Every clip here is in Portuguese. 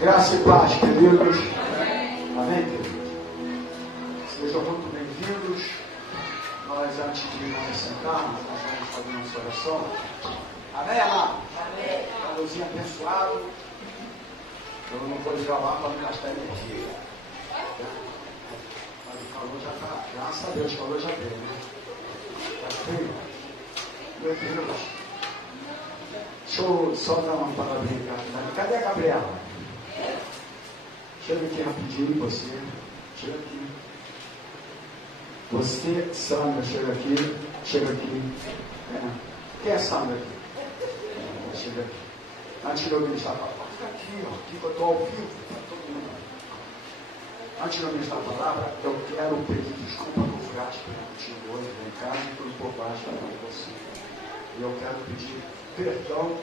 Graça e paz, queridos. Amém, queridos? Sejam muito bem-vindos. Nós, antes de nos sentarmos, nós vamos fazer nossa oração. Amém, amado? Amém. Calorzinho abençoado. Eu não vou ligar lá para não gastar energia. Mas o calor já está, graças a Deus, o calor já veio, né? Está frio. Meu Deus. Deixa eu só dar uma palavrinha aqui. Cadê a Gabriela? Chega aqui rapidinho, você. Chega aqui. Você, Sandra, chega aqui. Chega aqui. Quem é Sandra aqui? Chega aqui. Antes de eu ministrar a palavra, fica aqui, ó. Aqui que eu estou ao vivo para todo mundo. Antes de eu ministrar a palavra, eu quero pedir desculpa por frase contigo hoje, vem cá, e por bobagem para você. E eu quero pedir perdão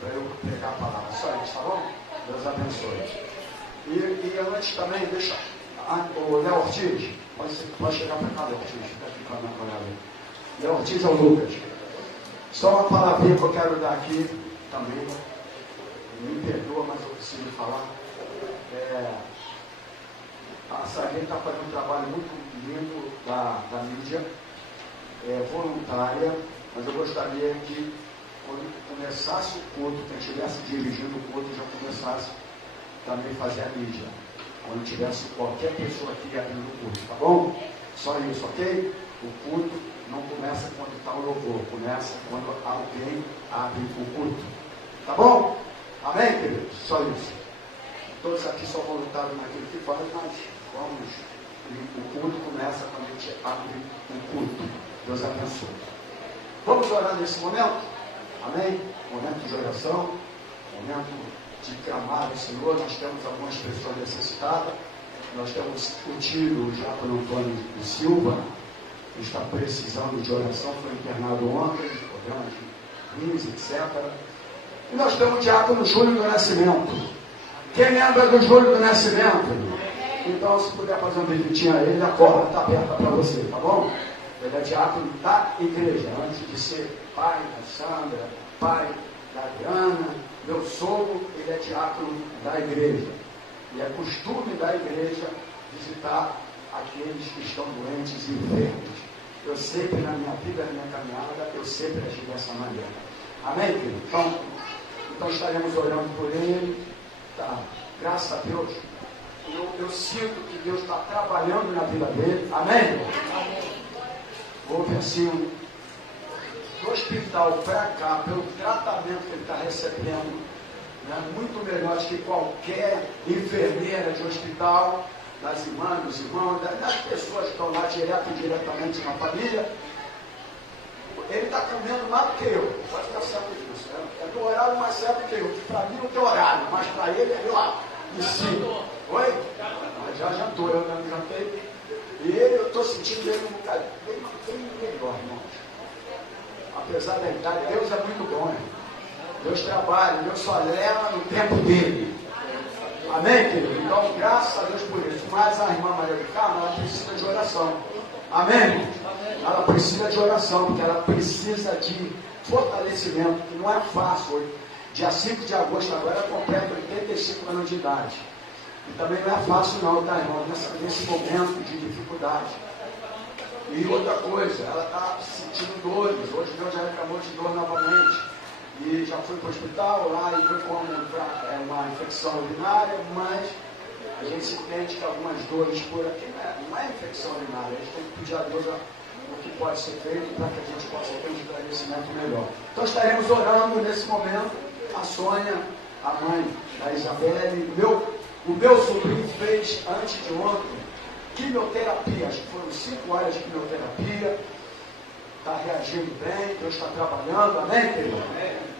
para eu pregar a palavra. Só isso, tá bom? Deus abençoe. E antes também, deixa o Léo Ortiz, pode chegar para cá, Léo Ortiz, fica aqui com a minha colega. Léo Ortiz é o Lucas. Só uma palavrinha que eu quero dar aqui também. Me perdoa, mas eu preciso falar. A Sargento está fazendo um trabalho muito lindo da mídia, voluntária, mas eu gostaria que quando começasse o culto, quem estivesse dirigindo o culto já começasse também fazer a mídia. Quando tivesse qualquer pessoa aqui abrindo o culto, tá bom? Só isso, ok? O culto não começa quando está o louvor, começa quando alguém abre o culto. Tá bom? Amém, queridos? Só isso. Todos aqui são voluntários naquilo que faz, mas vamos. O culto começa quando a gente abre o culto. Deus abençoe. Vamos orar nesse momento? Amém? Momento de oração, momento de clamar ao Senhor. Nós temos algumas pessoas necessitadas. Nós temos o tio, o Diácono Antônio Silva, que está precisando de oração, foi internado ontem, problemas de rins, etc. E nós temos o Diácono Júlio do Nascimento. Quem lembra do Júlio do Nascimento? Então, se puder fazer um visitinho a ele, a porta está aberta para você, tá bom? Ele é diácono da igreja, antes de ser pai da Sandra, pai da Adriana, meu sogro, ele é diácono da igreja. E é costume da igreja visitar aqueles que estão doentes e enfermos. Eu sempre, na minha vida, na minha caminhada, eu sempre agi dessa maneira. Amém, querido? Então estaremos orando por ele. Tá. Graças a Deus. Eu sinto que Deus está trabalhando na vida dele. Amém? Amém. Houve assim do hospital para cá, pelo tratamento que ele está recebendo, né, muito melhor do que qualquer enfermeira de hospital, das irmãs, dos irmãos, das pessoas que estão lá direto e diretamente na família. Ele está comendo mais do que eu, pode ficar certo disso. É do horário mais certo que eu, que para mim não tem horário, mas para ele é lá em cima. Oi? Mas já jantou, eu não jantei. E ele, eu estou sentindo ele um bocado bem melhor, irmãos. Apesar da idade, Deus é muito bom, irmão. Deus trabalha, Deus só leva no tempo dele. Amém, querido? Então, graças a Deus por isso. Mas a irmã Maria do Carmo, ela precisa de oração. Amém? Ela precisa de oração, porque ela precisa de fortalecimento, que não é fácil. Dia 5 de agosto agora ela completa 85 anos de idade. E também não é fácil não, tá, irmão? Nesse momento de dificuldade. E outra coisa, ela está sentindo dores. Hoje Deus já reclamou de dor novamente. E já foi para o hospital lá e foi com uma infecção urinária, mas a gente entende que algumas dores por aqui não é infecção urinária. A gente tem que pedir a Deus o que pode ser feito para que a gente possa ter um esclarecimento melhor. Então estaremos orando nesse momento. A Sônia, a mãe da Isabelle, o meu sobrinho fez antes de ontem quimioterapia, acho que foram 5 horas de quimioterapia. Está reagindo bem, Deus está trabalhando, amém, querido?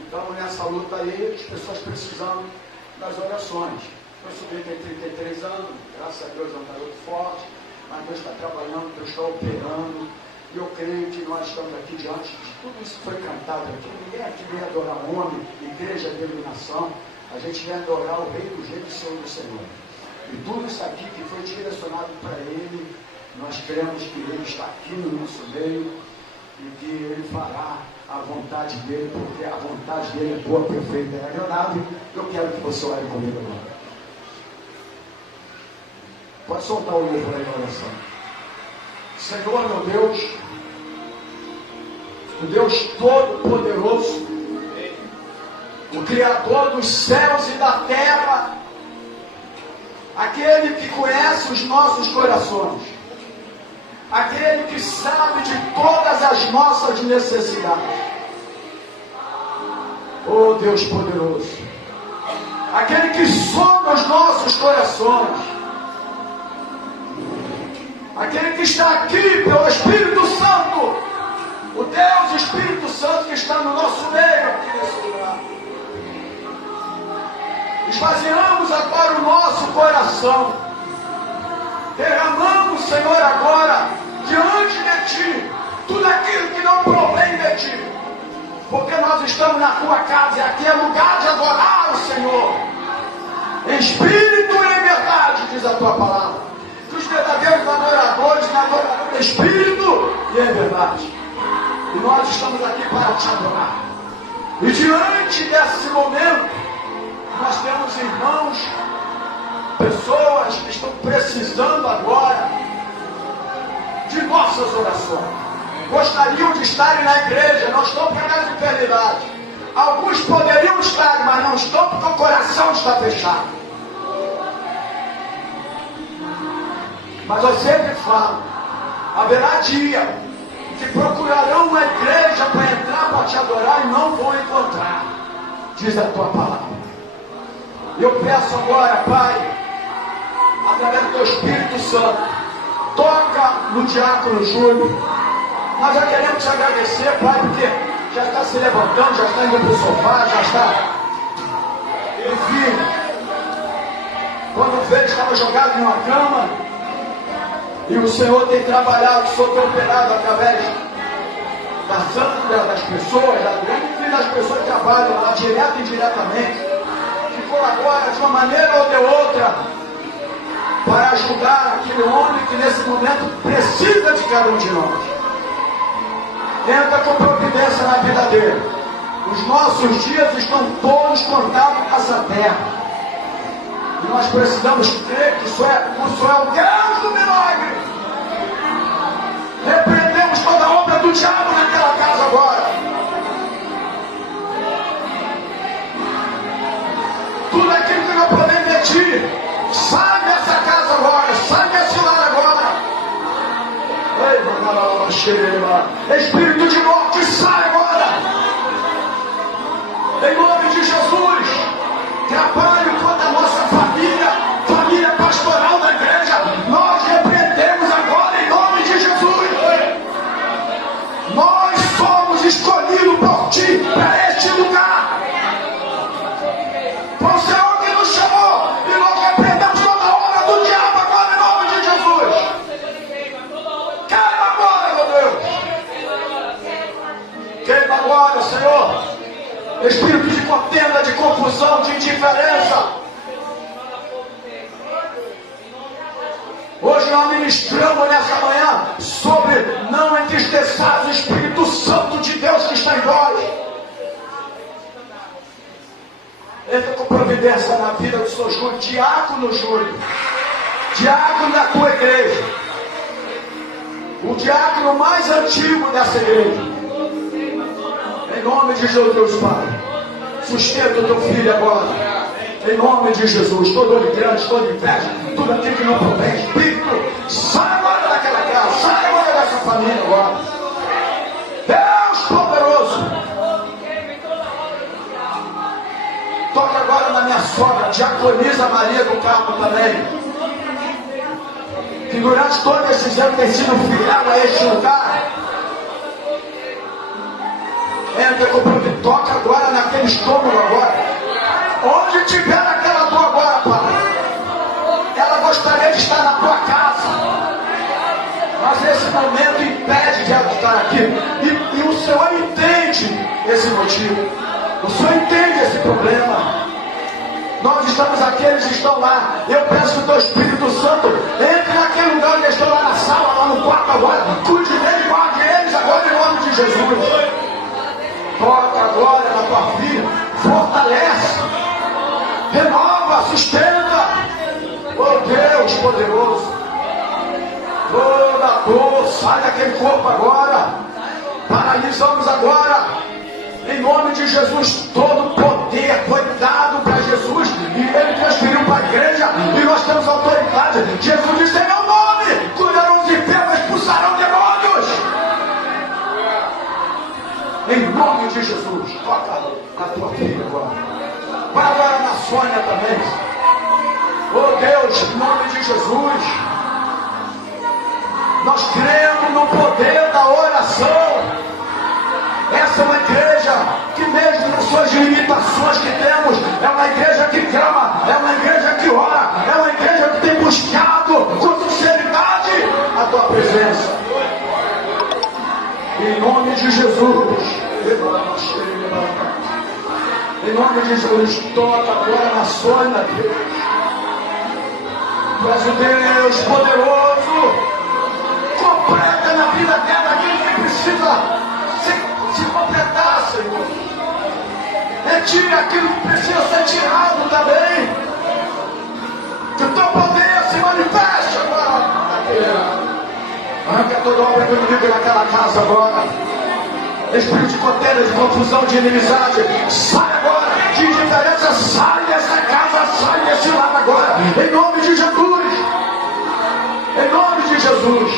Então, nessa luta aí, as pessoas precisando das orações. Meu sobrinho tem 33 anos, graças a Deus é um garoto forte, mas Deus está trabalhando, Deus está operando. E eu creio que nós estamos aqui diante de tudo isso que foi cantado aqui. Ninguém aqui vem adorar homem, igreja de iluminação. A gente vem adorar o Rei do Reis e o Senhor do Senhor. E tudo isso aqui que foi direcionado para Ele, nós cremos que Ele está aqui no nosso meio e que Ele fará a vontade dEle, porque a vontade dEle é boa, perfeita e agradável. Eu quero que você ore comigo agora. Pode soltar o livro aí na oração. Senhor, meu Deus, o Deus Todo-Poderoso, o Criador dos céus e da terra, aquele que conhece os nossos corações, aquele que sabe de todas as nossas necessidades. Oh Deus poderoso, aquele que sonda os nossos corações, aquele que está aqui pelo Espírito Santo, o Deus Espírito Santo que está no nosso meio aqui nesse lugar. Esvaziamos agora o nosso coração, derramamos, Senhor, agora diante de Ti tudo aquilo que não provém de Ti, porque nós estamos na Tua casa e aqui é lugar de adorar o Senhor em espírito e em verdade, diz a Tua palavra, que os verdadeiros adoradores adorarão em espírito e em verdade, e nós estamos aqui para Te adorar. E diante desse momento nós temos irmãos, pessoas que estão precisando agora de nossas orações. Gostariam de estarem na igreja, não estão por causa de enfermidade. Alguns poderiam estar, mas não estão porque o coração está fechado. Mas eu sempre falo, haverá dia que procurarão uma igreja para entrar, para te adorar e não vão encontrar, diz a Tua palavra. Eu peço agora, Pai, através do Teu Espírito Santo, toca no diácono Júlio. Nós já queremos te agradecer, Pai, porque já está se levantando, já está indo para o sofá, já está. Enfim, quando veio, estava jogado em uma cama, e o Senhor tem trabalhado, o Senhor tem operado através da santa, das pessoas, enfim, das pessoas que trabalham lá, direto e indiretamente. Agora de uma maneira ou de outra para ajudar aquele homem que nesse momento precisa de cada um de nós. Entra com providência na vida dele. Os nossos dias estão todos contados nessa terra e nós precisamos crer que o Senhor é o Deus do milagre. Repreendemos toda a obra do diabo naquela casa agora. Tudo aquilo que não provém de Ti, sai dessa casa agora, sai desse lar agora. Espírito de morte, sai agora. Em nome de Jesus, trabalhe contra a nossa família, família pastoral da igreja. Nós repreendemos agora em nome de Jesus. Nós somos escolhidos por Ti para este lugar. Foi o Senhor que nos chamou e nós repreendemos toda a obra do diabo agora em nome de Jesus. Queima agora, meu Deus. Queima agora, Senhor. Espírito de contenda, de confusão, de indiferença. Hoje nós ministramos nessa manhã sobre não entristeçar o Espírito Santo de Deus que está em nós. Entra com providência na vida do Senhor Júlio, diácono Júlio, diácono da tua igreja, o diácono mais antigo dessa igreja. Em nome de Jesus, Pai, sustenta o teu filho agora. Em nome de Jesus, todo olho grande, toda inveja, tudo aquilo que não provém, Espírito, sai agora daquela casa, sai agora dessa família agora. Deus poderoso, toca agora na minha sogra, diaconiza Maria do Carmo também, que durante todos esses anos tem sido fiel a este lugar. Entra com providência, toca agora naquele estômago agora, onde tiver aquela dor agora, Pai. Ela gostaria de estar na tua casa, mas nesse momento impede de ela estar aqui, e o Senhor entende esse motivo, o Senhor entende esse problema. Nós estamos aqui, eles estão lá. Eu peço que o teu Espírito Santo entre naquele lugar onde eles estão, lá na sala, lá no quarto agora, cuide deles, guarde eles agora em nome de Jesus. Toca agora na tua filha, fortalece, renova, sustenta. Oh Deus poderoso, toda dor sai daquele corpo agora. Paralisamos agora, em nome de Jesus. Todo poder foi dado para Jesus e ele transferiu para a igreja, e nós temos autoridade. Jesus disse: em meu nome curarão os enfermos, expulsarão demônios. Em nome de Jesus, toca na tua filha agora. Vai agora na Sônia também. Oh Deus, em nome de Jesus, nós cremos no poder da oração. Essa é uma igreja que, mesmo nas suas limitações que temos, é uma igreja que clama, é uma igreja que ora, é uma igreja que tem buscado com sinceridade a tua presença. Em nome de Jesus, em nome de Jesus, toca agora na Sônia, Deus. Tu és o Deus poderoso. Completa na vida dela aquilo que precisa se completar, Senhor. Retire aquilo que precisa ser tirado também. Que o teu poder se manifeste agora. Arranca toda obra do inimigo naquela casa agora. Espírito de contenda, de confusão, de inimizade, sai agora. De indiferença, sai dessa casa, sai desse lado agora. Em nome de Jesus. Em nome de Jesus.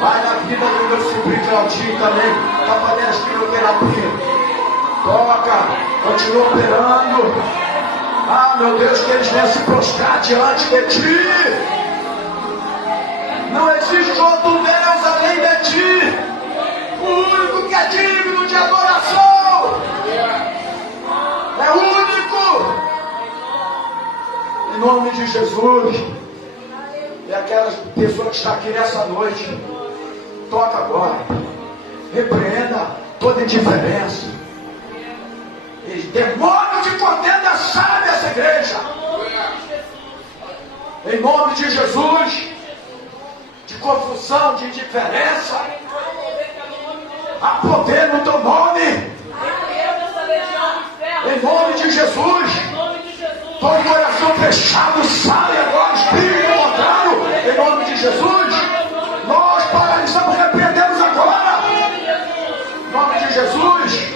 Vai na vida do meu sobrinho Claudinho também. Está fazendo as quimioterapia. Toca, continua operando. Ah, meu Deus, que eles venham se prostrar diante de ti. Não existe outro Deus além de ti. O único que é digno de adoração. É único. Em nome de Jesus. E aquelas pessoas que estão aqui nessa noite, toca agora. Repreenda toda indiferença. E demônio de contenda, sai dessa igreja. Em nome de Jesus. De confusão, de indiferença. Há poder no teu nome. Em nome de Jesus. Todo coração fechado, sai agora, espírito contrário. Em nome de Jesus. Nós paralisamos, repreendemos agora. Em nome de Jesus.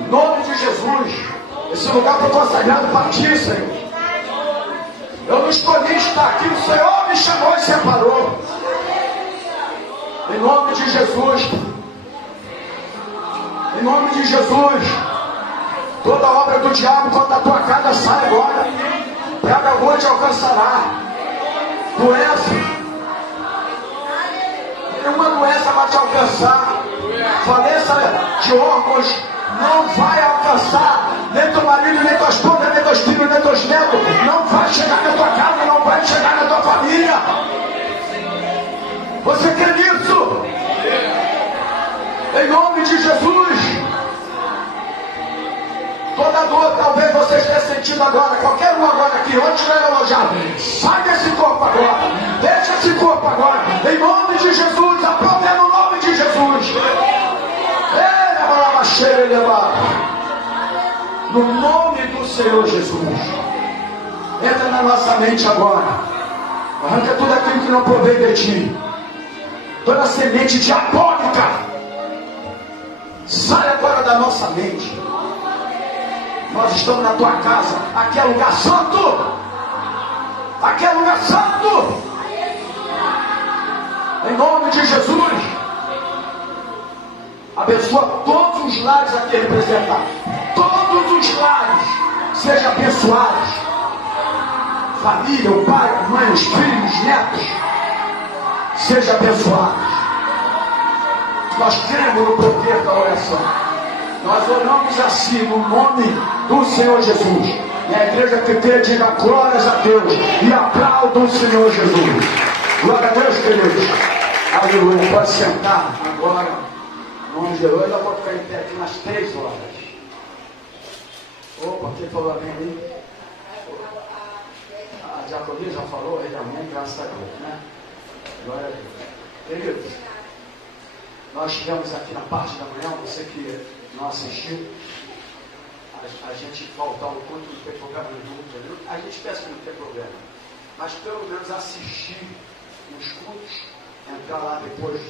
Em nome de Jesus. Esse lugar foi consagrado para ti, Senhor. Eu não escolhi estar aqui, o Senhor me chamou e separou. Em nome de Jesus. Em nome de Jesus. Toda obra do diabo contra a tua casa sai agora. Cada rua te alcançará. Doença. Nenhuma doença vai te alcançar. Falência de órgãos não vai alcançar. Nem teu marido, nem tua esposa, nem teus filhos, nem teus netos. Não vai chegar na tua casa, não vai chegar na tua família. Você crê nisso? Em nome de Jesus. Toda dor, talvez você esteja sentindo agora, qualquer um agora aqui, onde estiver alojado, sai desse corpo agora, deixa esse corpo agora, em nome de Jesus, aprove no nome de Jesus. No nome do Senhor Jesus. Entra na nossa mente agora. Arranca tudo aquilo que não provém de ti. Toda semente diabólica sai agora da nossa mente. Nós estamos na tua casa. Aqui é lugar santo. Aqui é lugar santo. Em nome de Jesus. Abençoa todos os lares aqui representados. Todos os lares sejam abençoados. Família, o pai, a mãe, os filhos, os netos. Sejam abençoados. Nós cremos no poder da oração. Nós oramos assim no nome do Senhor Jesus. E a igreja que crê diga glórias a Deus. E aplauda o Senhor Jesus. Glória a Deus, queridos. Aleluia. Pode sentar agora. Em nome de Jesus. Eu vou ficar em pé aqui umas 3 horas. Opa, quem falou amém aí? A Jacobina já falou, aí amém, graças a Deus, né? Glória a Deus. Queridos, nós estivemos aqui na parte da manhã, você que não assistiu, a gente faltar o culto, não tem problema nenhum, a gente espécie que não tem problema. Mas pelo menos assistir os cultos, entrar lá depois,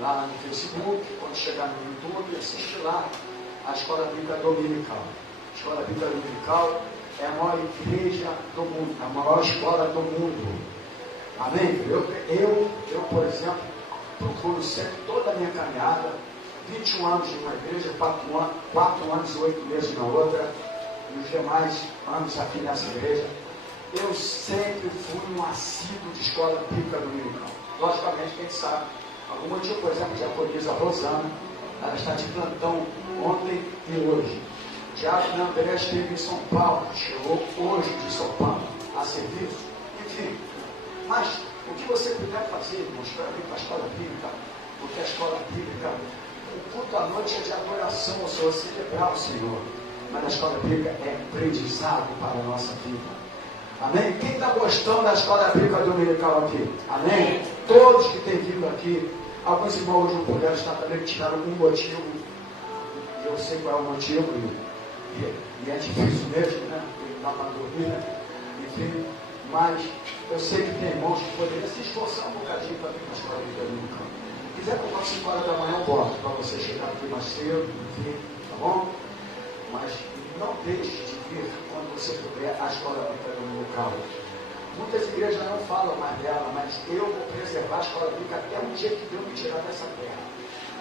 lá no Facebook, quando chegar no YouTube, assistir lá a Escola Bíblica Dominical. A Escola Bíblica Dominical é a maior igreja do mundo, a maior escola do mundo. Amém? Eu, por exemplo, procuro sempre toda a minha caminhada, 21 anos em uma igreja, 4 anos e 8 meses na outra, e os demais anos aqui nessa igreja. Eu sempre fui um assíduo de escola bíblica dominical. Logicamente, quem sabe, algum motivo, por exemplo, de diaconisa Rosana, ela está de plantão ontem e hoje. O diácono André esteve em São Paulo, chegou hoje de São Paulo a serviço. Enfim, mas o que você puder fazer, irmãos, para vir para a escola bíblica, porque a escola bíblica, o culto à noite é de adoração ao Senhor, celebrar o Senhor. Mas a escola bíblica é aprendizado para a nossa vida. Amém? Quem está gostando da escola bíblica dominical aqui? Amém? Todos que têm vindo aqui, alguns irmãos hoje não puderam estar também, que tiveram algum motivo, e eu sei qual é o motivo, e é difícil mesmo, né? Não dá para dormir, né? Enfim, mas eu sei que tem irmãos que poderiam se esforçar um bocadinho para vir para a escola bíblica dominical. Se quiser que eu faça 5 horas da manhã, eu boto, para você chegar aqui mais cedo, enfim, tá bom? Mas não deixe de vir quando você puder a escola bíblica dominical. Muitas igrejas não falam mais dela, mas eu vou preservar a escola bíblica até o dia que Deus me tirar dessa terra.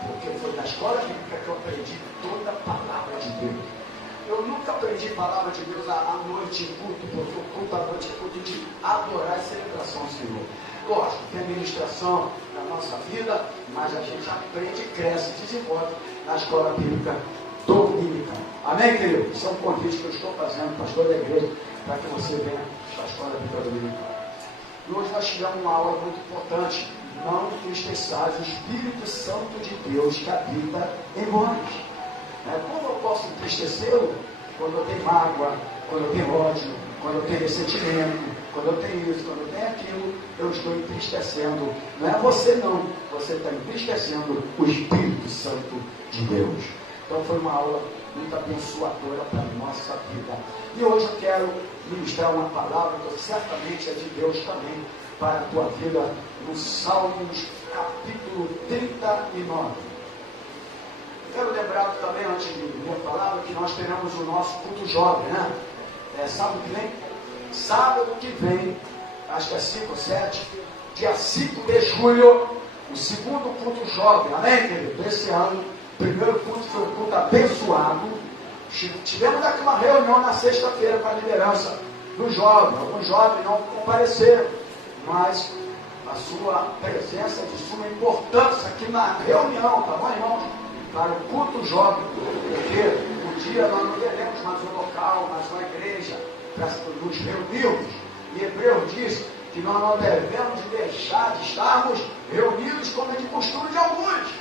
Porque foi na escola bíblica que eu aprendi toda a palavra de Deus. Eu nunca aprendi a palavra de Deus à noite em culto, porque o culto à noite é culto de adorar e celebração ao Senhor. Lógico, tem administração na nossa vida, mas a gente aprende, cresce e desenvolve na escola bíblica dominical. Amém, querido? Isso é um convite que eu estou fazendo, pastor da igreja, para que você venha para a escola bíblica dominical. E hoje nós tivemos uma aula muito importante. Não entristeçais o Espírito Santo de Deus que habita em nós. Como eu posso entristecê-lo? Quando eu tenho mágoa, quando eu tenho ódio, quando eu tenho ressentimento, quando eu tenho isso, quando eu tenho aquilo, eu estou entristecendo. Não é você não, você está entristecendo o Espírito Santo de Deus. Então foi uma aula muito abençoadora para a nossa vida. E hoje eu quero ministrar uma palavra que certamente é de Deus também para a tua vida, no Salmos capítulo 39. Quero lembrar também, antes de minha palavra, que nós teremos o nosso culto jovem, né? Sábado que vem? Sábado que vem, acho que é 5 ou 7, dia 5 de julho, o segundo culto jovem, amém, querido? Esse ano, o primeiro culto foi um culto abençoado. Tivemos aqui uma reunião na sexta-feira para a liderança do jovem. Alguns jovens não compareceram, mas a sua presença é de suma importância aqui na reunião, tá bom, irmãos? Para o culto jovem, porque um dia nós não teremos mais um local, mais uma igreja, para nos reunirmos. E Hebreus diz que nós não devemos deixar de estarmos reunidos como é de costume de alguns.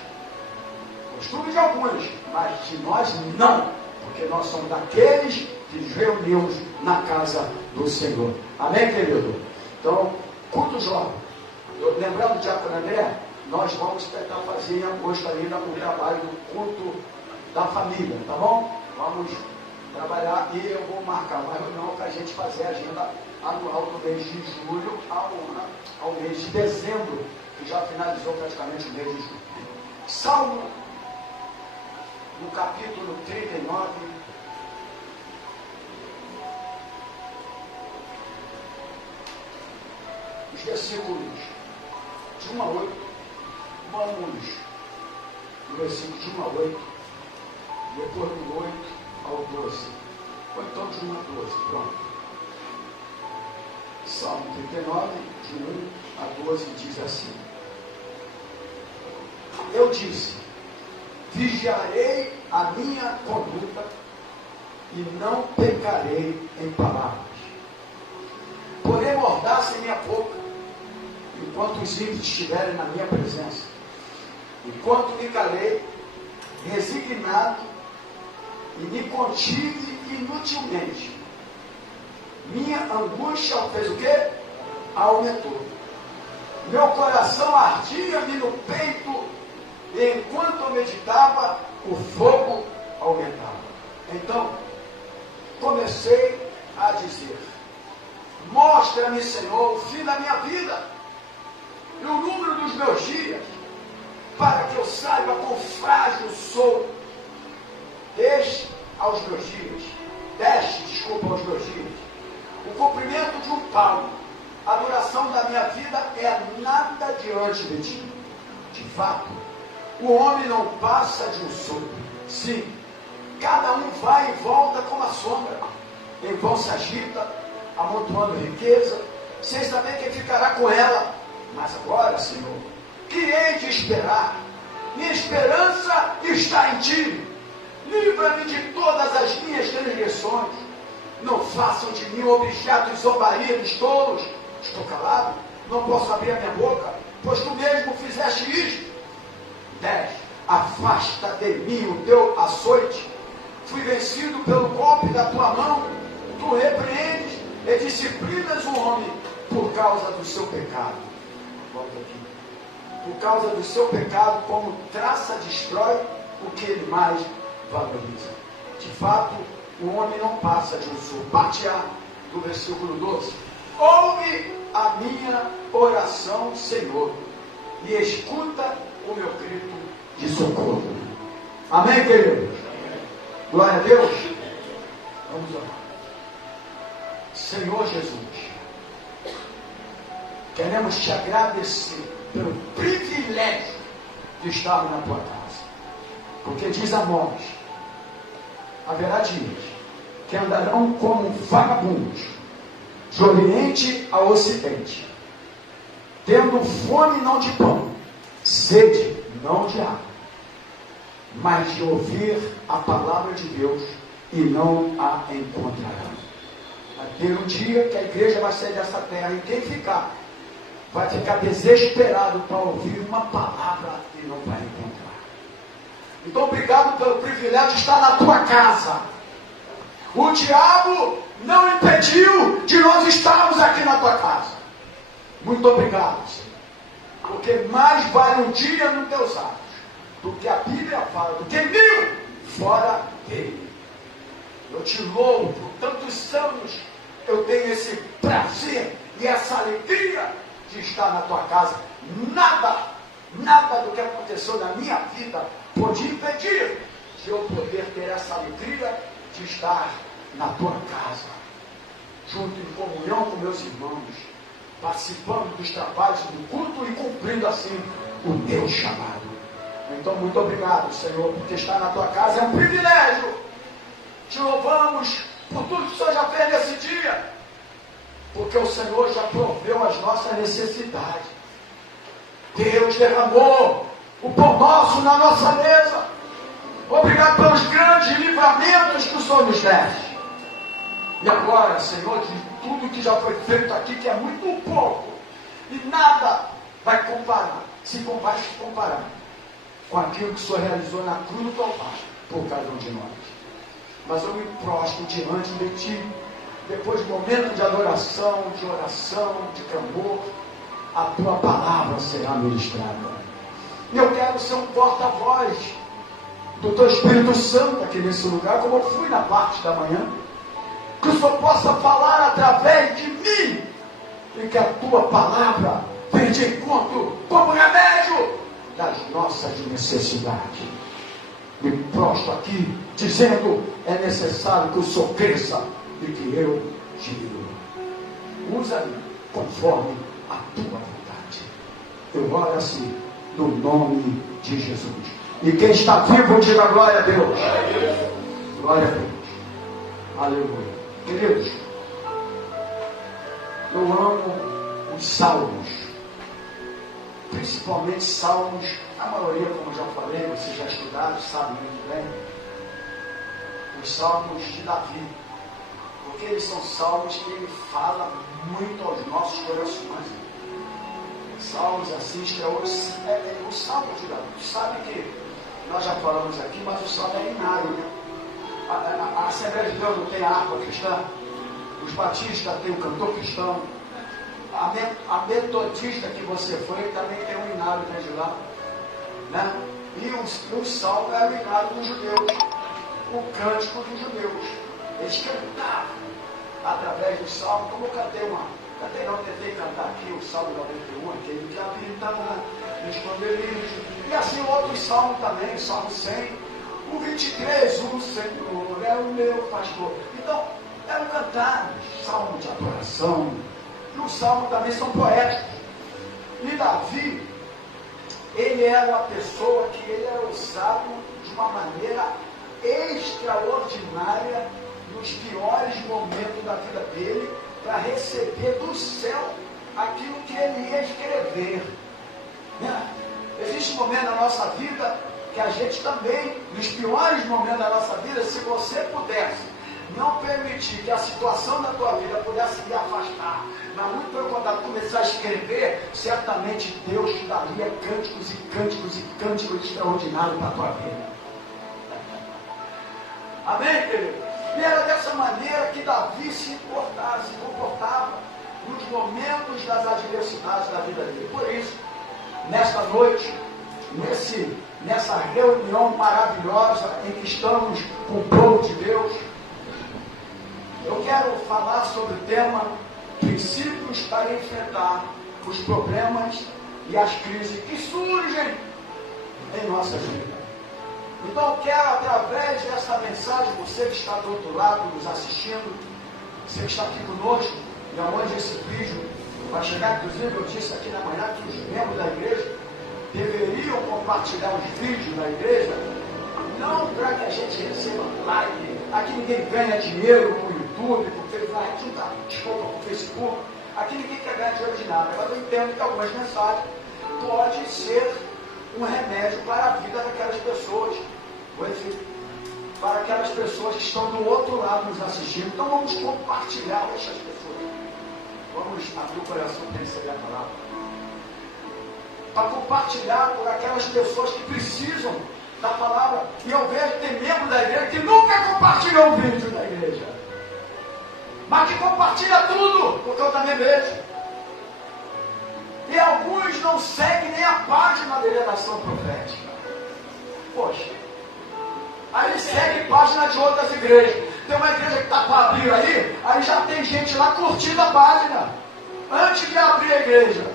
Costume de alguns, mas de nós não, porque nós somos daqueles que nos reunimos na casa do Senhor. Amém, querido? Então, culto jovem. Lembrando do diácono André, nós vamos tentar fazer em agosto ainda o trabalho do culto da família, tá bom? Vamos trabalhar e eu vou marcar uma reunião para a gente fazer a agenda anual do mês de julho ao mês de dezembro, que já finalizou praticamente o mês de julho. Salmo, no capítulo 39, os versículos de 1 a 8, vamos no versículo de 1 a 8, depois do 8 ao 12, ou então de 1 a 12, pronto. Salmo 39, de 1 a 12, diz assim: Eu disse, vigiarei a minha conduta e não pecarei em palavras. Porém, mordaça em minha boca, enquanto os ímpios estiverem na minha presença. Enquanto me calei, resignado, e me contive inutilmente. Minha angústia fez o quê? Aumentou. Meu coração ardia-me no peito, e enquanto eu meditava, o fogo aumentava. Então, comecei a dizer: mostra-me, Senhor, o fim da minha vida e o número dos meus dias, para que eu saiba quão frágil sou. Deste aos meus dias, aos meus dias, o cumprimento de um palmo, a duração da minha vida é nada diante de ti. De fato, o homem não passa de um sopro. Sim, cada um vai e volta como a sombra. Em vão se agita, amontoando riqueza, sem saber quem ficará com ela. Mas agora, Senhor, que hei de esperar? Minha esperança está em ti. Livra-me de todas as minhas transgressões. Não façam de mim objeto de zombaria dos tolos. Estou calado, não posso abrir a minha boca, pois tu mesmo fizeste isto. 10. Afasta de mim o teu açoite. Fui vencido pelo golpe da tua mão. Tu repreendes e disciplinas o homem por causa do seu pecado. Volta aqui. Por causa do seu pecado, como traça destrói o que ele mais valoriza. De fato, o homem não passa de um sopro. Do versículo 12. Ouve a minha oração, Senhor, e escuta o meu grito de socorro. Amém, queridos? Glória a Deus. Vamos orar. Senhor Jesus, queremos te agradecer pelo privilégio de estar na tua casa. Porque diz Amós, haverá dias que andarão como vagabundos, de oriente a ocidente, tendo fome não de pão, sede não de água, mas de ouvir a palavra de Deus e não a encontrarão. Vai ter um dia que a igreja vai sair dessa terra e quem ficar, vai ficar desesperado para ouvir uma palavra e não vai encontrar. Então, obrigado pelo privilégio de estar na tua casa. O diabo não impediu de nós estarmos aqui na tua casa. Muito obrigado, Senhor. Porque mais vale um dia nos teus atos do que a Bíblia fala, do que 1000 fora dele. Eu te louvo por tantos anos. Eu tenho esse prazer e essa alegria de estar na tua casa. Nada do que aconteceu na minha vida pode impedir de eu poder ter essa alegria de estar na tua casa, junto em comunhão com meus irmãos, participando dos trabalhos do culto e cumprindo assim o teu chamado. Então, muito obrigado, Senhor, porque estar na tua casa é um privilégio. Te louvamos por tudo que o Senhor já fez nesse dia, porque o Senhor já proveu as nossas necessidades. Deus derramou o pão nosso na nossa mesa. Obrigado pelos grandes livramentos que o Senhor nos deste. E agora, Senhor, de tudo que já foi feito aqui, que é muito pouco, e nada vai se comparar com aquilo que o Senhor realizou na cruz do Calvário por cada um de nós. Mas eu me prostro diante de Ti, depois do momento de adoração, de oração, de clamor, a Tua palavra será ministrada. E eu quero ser um porta-voz do Teu Espírito Santo aqui nesse lugar, como eu fui na parte da manhã, que o Senhor possa falar através de mim, e que a Tua palavra venha de encontro como remédio das nossas necessidades. Me prostro aqui, dizendo, é necessário que o Senhor cresça e que eu diminua. Usa-me conforme a Tua vontade. Eu oro assim, no nome de Jesus. E quem está vivo, diga glória a Deus. Glória a Deus. Aleluia. Queridos, eu amo os salmos, principalmente salmos, a maioria, como já falei, vocês já estudaram, sabem muito bem, os salmos de Davi, porque eles são salmos que ele fala muito aos nossos corações. Salmos assim, o salmo de Davi, sabe que nós já falamos aqui, mas o salmo é inário, né? A Assembleia de Deus não tem a harpa cristã, os batistas têm o cantor cristão, a metodista que você foi também tem um inário dentro de lá, né? E o salmo era o inário dos judeus, o cântico dos judeus. Eles cantavam através do Salmo, como eu tentei cantar aqui o Salmo 91, aquele que habita no esconderijo, e assim outros salmos também, o Salmo 100, o 23, o Senhor é o meu pastor. Então, eram cantados, salmo de adoração, e os salmos também são poéticos. E Davi, ele era uma pessoa que ele era usado de uma maneira extraordinária nos piores momentos da vida dele, para receber do céu aquilo que ele ia escrever. Existe um momento na nossa vida que a gente também, nos piores momentos da nossa vida, se você pudesse não permitir que a situação da tua vida pudesse lhe afastar, mas muito pelo contrário, começar a escrever, certamente Deus te daria cânticos e cânticos e cânticos extraordinários para a tua vida. Amém, querido? E era dessa maneira que Davi se comportava nos momentos das adversidades da vida dele. Por isso, nesta noite, nessa reunião maravilhosa em que estamos com o povo de Deus, eu quero falar sobre o tema princípios para enfrentar os problemas e as crises que surgem em nossas vidas. Então eu quero, através dessa mensagem, você que está do outro lado nos assistindo, você que está aqui conosco, e aonde esse vídeo vai chegar, inclusive eu disse aqui na manhã que os membros da igreja deveriam compartilhar os vídeos da igreja, não para que a gente receba like. Aqui ninguém ganha dinheiro com o YouTube, com o Facebook, aqui ninguém quer ganhar dinheiro de nada. Mas eu entendo que algumas mensagens podem ser um remédio para a vida daquelas pessoas, para aquelas pessoas que estão do outro lado nos assistindo. Então vamos compartilhar com essas pessoas. Vamos abrir o coração para receber a palavra. Para compartilhar por aquelas pessoas que precisam da palavra. E eu vejo que tem membro da igreja que nunca compartilhou um vídeo da igreja, mas que compartilha tudo, porque eu também vejo. E alguns não seguem nem a página da delegação profética. Poxa, aí segue página de outras igrejas. Tem uma igreja que está para abrir aí já tem gente lá curtindo a página antes de abrir a igreja.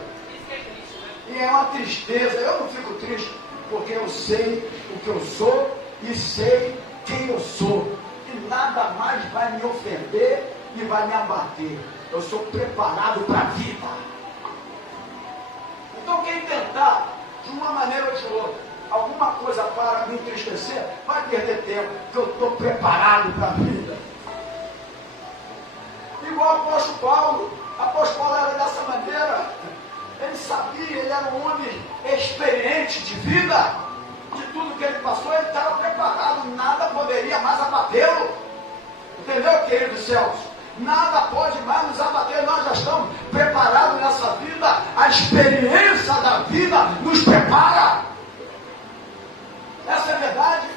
E é uma tristeza. Eu não fico triste, porque eu sei o que eu sou e sei quem eu sou. E nada mais vai me ofender e vai me abater. Eu sou preparado para a vida. Então quem tentar, de uma maneira ou de outra, alguma coisa para me entristecer, vai perder tempo, porque eu estou preparado para a vida. Igual o apóstolo Paulo. O apóstolo Paulo era dessa maneira. Ele sabia, ele era um homem experiente de vida. De tudo que ele passou, ele estava preparado. Nada poderia mais abatê-lo. Entendeu, querido Celso? Nada pode mais nos abater. Nós já estamos preparados nessa vida. A experiência da vida nos prepara. Essa é a verdade.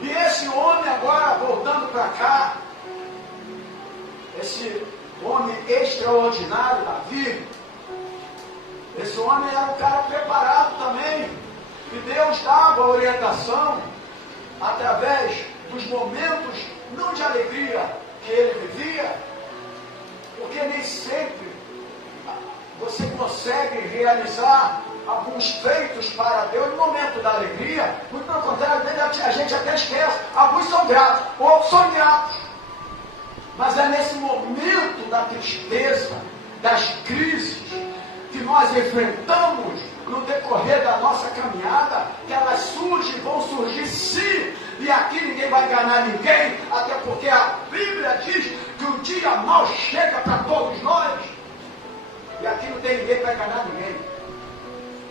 E esse homem agora, voltando para cá, esse homem extraordinário, Davi, esse homem era um cara preparado também. E Deus dava a orientação através dos momentos, não de alegria, que ele vivia, porque nem sempre você consegue realizar alguns feitos para Deus no momento da alegria. Muito pelo contrário, a gente até esquece. Alguns são gratos, outros são ingratos. Mas é nesse momento da tristeza, das crises que nós enfrentamos no decorrer da nossa caminhada, que elas surgem, vão surgir sim. E aqui ninguém vai enganar ninguém, até porque a Bíblia diz que o dia mau chega para todos nós. E aqui não tem ninguém para enganar ninguém.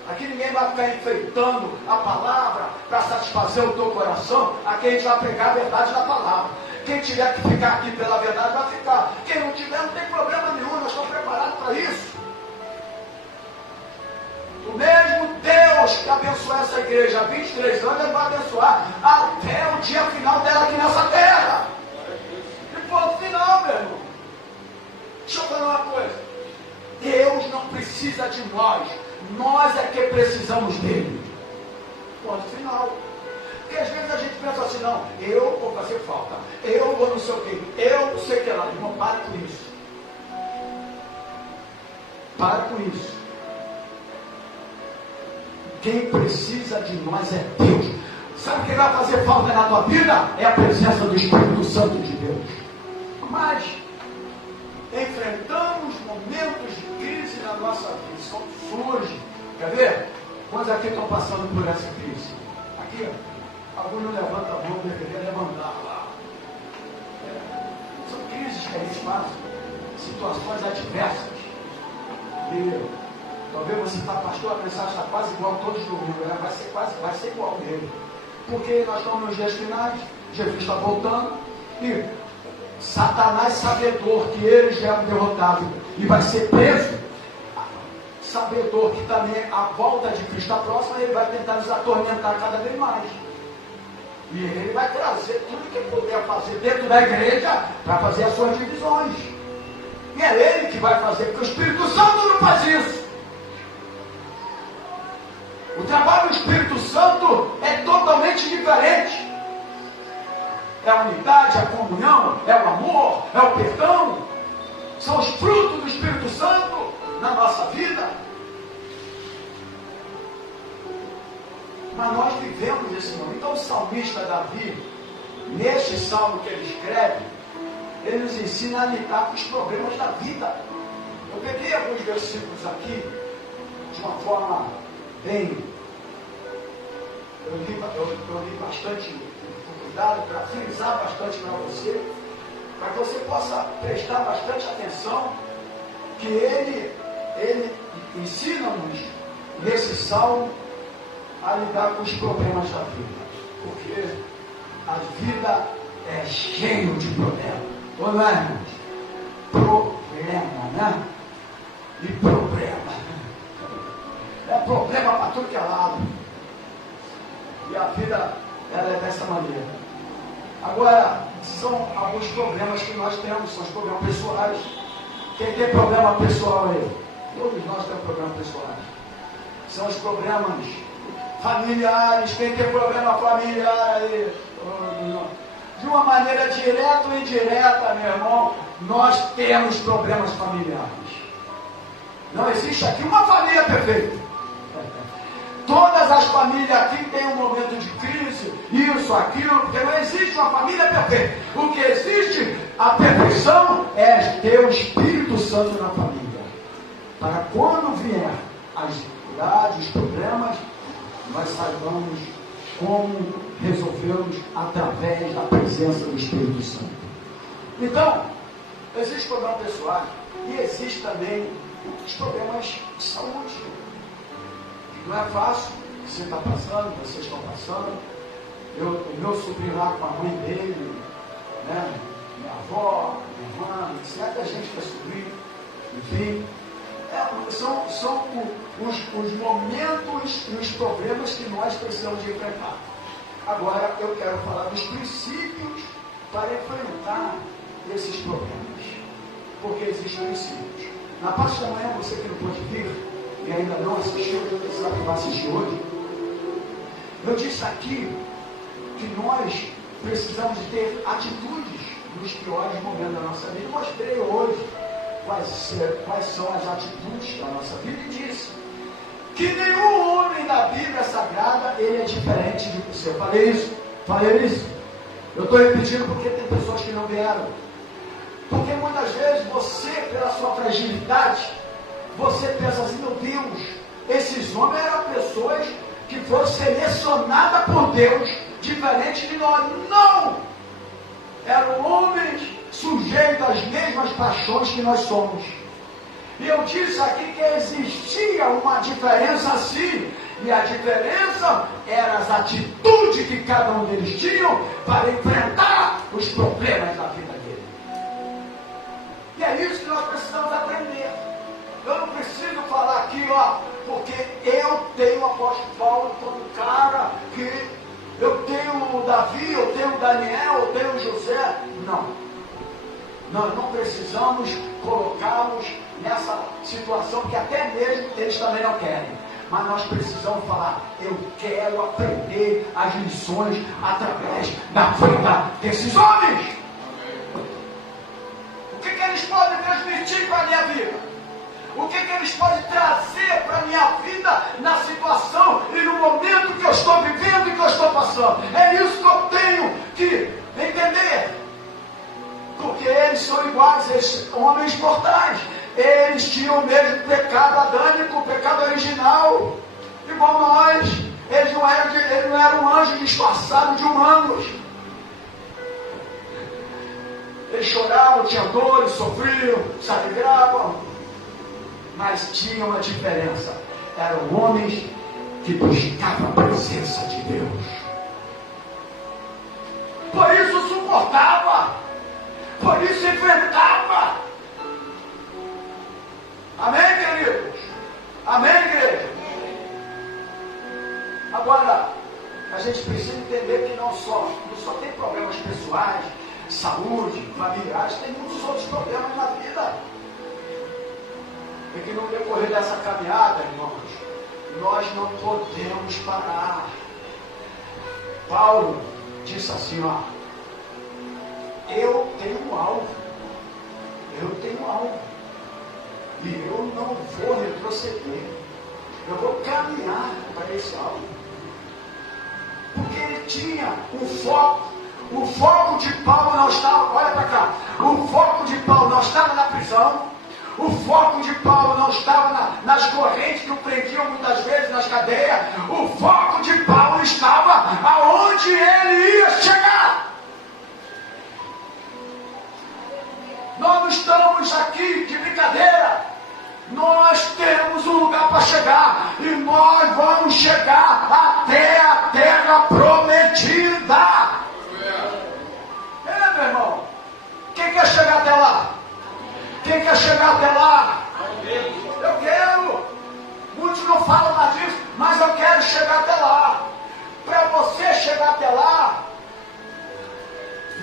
Aqui ninguém vai ficar enfeitando a palavra para satisfazer o teu coração. Aqui a gente vai pregar a verdade da palavra. Quem tiver que ficar aqui pela verdade vai ficar. Quem não tiver, não tem problema nenhum, nós estamos preparados para isso. O mesmo Deus que abençoou essa igreja há 23 anos, Ele vai abençoar até o dia final dela aqui nessa terra. E ponto final, meu irmão. Deixa eu falar uma coisa. Deus não precisa de nós. Nós é que precisamos dele. Ponto final. Porque às vezes a gente pensa assim, não, eu vou fazer falta, eu vou não sei o quê, eu não sei o que lá. Irmão, para com isso. Para com isso. Quem precisa de nós é Deus. Sabe o que vai fazer falta na tua vida? É a presença do Espírito Santo de Deus. Mas enfrentamos momentos de crise na nossa vida. São surge. Quer ver? Quantos aqui estão passando por essa crise? Aqui, ó. Alguns não levantam a mão, deveria levantar lá. São crises que a gente passa. Situações adversas. E talvez você está, pastor, a mensagem está quase igual todos os domingos. Vai ser igual mesmo. Porque nós estamos nos dias finais, Jesus está voltando, e Satanás, sabedor que ele já é um derrotado e vai ser preso, sabedor que também a volta de Cristo está próxima, ele vai tentar nos atormentar cada vez mais. E ele vai trazer tudo que puder fazer dentro da igreja para fazer as suas divisões. E é ele que vai fazer, porque o Espírito Santo não faz isso. O trabalho do Espírito Santo é totalmente diferente. É a unidade, a comunhão, é o amor, é o perdão. São os frutos do Espírito Santo na nossa vida. Mas nós vivemos esse momento. Então o salmista Davi, neste salmo que ele escreve, ele nos ensina a lidar com os problemas da vida. Eu peguei alguns versículos aqui, de uma forma bem... Eu li bastante com cuidado, para frisar bastante para você, para que você possa prestar bastante atenção, que ele ensina-nos, nesse salmo, a lidar com os problemas da vida. Porque a vida é cheia de problemas. Ou não é, irmãos? Problema, né? E problema. É problema para tudo que é lado. E a vida, ela é dessa maneira. Agora, são alguns problemas que nós temos, são os problemas pessoais. Quem tem problema pessoal aí? Todos nós temos problemas pessoais. São os problemas familiares. Quem tem problema familiar aí? De uma maneira direta ou indireta, meu irmão, nós temos problemas familiares. Não existe aqui uma família perfeita. Todas as famílias aqui têm um momento de crise, isso, aquilo, porque não existe uma família perfeita. O que existe, a perfeição, é ter o Espírito Santo na família. Para quando vier as dificuldades, os problemas, nós saibamos como resolvê-los através da presença do Espírito Santo. Então, existem problemas pessoais e existem também os problemas de saúde. Não é fácil, você está passando, vocês estão passando. O meu sobrinho lá com a mãe dele, né? Minha avó, minha irmã, certa gente que é sobrinho, enfim. São os momentos e os problemas que nós precisamos de enfrentar. Agora eu quero falar dos princípios para enfrentar esses problemas. Porque existem princípios. Na parte da manhã, você que não pode vir, e ainda não assistiu, sabe que vai assistir hoje, eu disse aqui que nós precisamos de ter atitudes nos piores momentos da nossa vida. Eu mostrei hoje quais são as atitudes da nossa vida e disse que nenhum homem da Bíblia Sagrada ele é diferente de você. Eu falei isso. Eu estou repetindo porque tem pessoas que não vieram. Porque muitas vezes você, pela sua fragilidade, você pensa assim, meu Deus, esses homens eram pessoas que foram selecionadas por Deus, diferente de nós. Não! Eram homens sujeitos às mesmas paixões que nós somos. E eu disse aqui que existia uma diferença sim, e a diferença era as atitudes que cada um deles tinham para enfrentar os problemas da vida dele. E é isso que nós precisamos aprender. Eu não preciso falar aqui, porque eu tenho o apóstolo Paulo como cara que eu tenho o Davi, eu tenho o Daniel, eu tenho o José. Não. Nós não precisamos colocá-los nessa situação que até mesmo eles também não querem. mas nós precisamos falar: eu quero aprender as lições através da vida desses homens. O que eles podem transmitir para a minha vida? O que eles podem trazer para a minha vida na situação e no momento que eu estou vivendo e que eu estou passando? É isso que eu tenho que entender. Porque eles são iguais, esses homens mortais. Eles tinham o mesmo pecado adâmico, o pecado original, igual nós. Eles não eram um anjo disfarçado de humanos. Eles choravam, tinham dores, sofriam, se alegravam. Mas tinha uma diferença. Eram homens que buscavam a presença de Deus. Por isso suportava. Por isso enfrentava. Amém, queridos? Amém, igreja? Agora, a gente precisa entender que não só tem problemas pessoais, saúde, familiares, tem muitos outros problemas na vida. E que no decorrer dessa caminhada, irmãos, nós não podemos parar. Paulo disse assim, ó: eu tenho um alvo. E eu não vou retroceder. Eu vou caminhar para esse alvo. Porque ele tinha um foco. O foco de Paulo não estava, olha para cá, o foco de Paulo não estava na prisão. O foco de Paulo não estava nas correntes que o prendiam muitas vezes nas cadeias. O foco de Paulo estava aonde ele ia chegar. Nós não estamos aqui de brincadeira. Nós temos um lugar para chegar. E nós vamos chegar até a terra prometida. É, meu irmão. Quem quer chegar até lá? Quem quer chegar até lá? Eu quero. Muitos não falam mais disso, mas eu quero chegar até lá. Para você chegar até lá,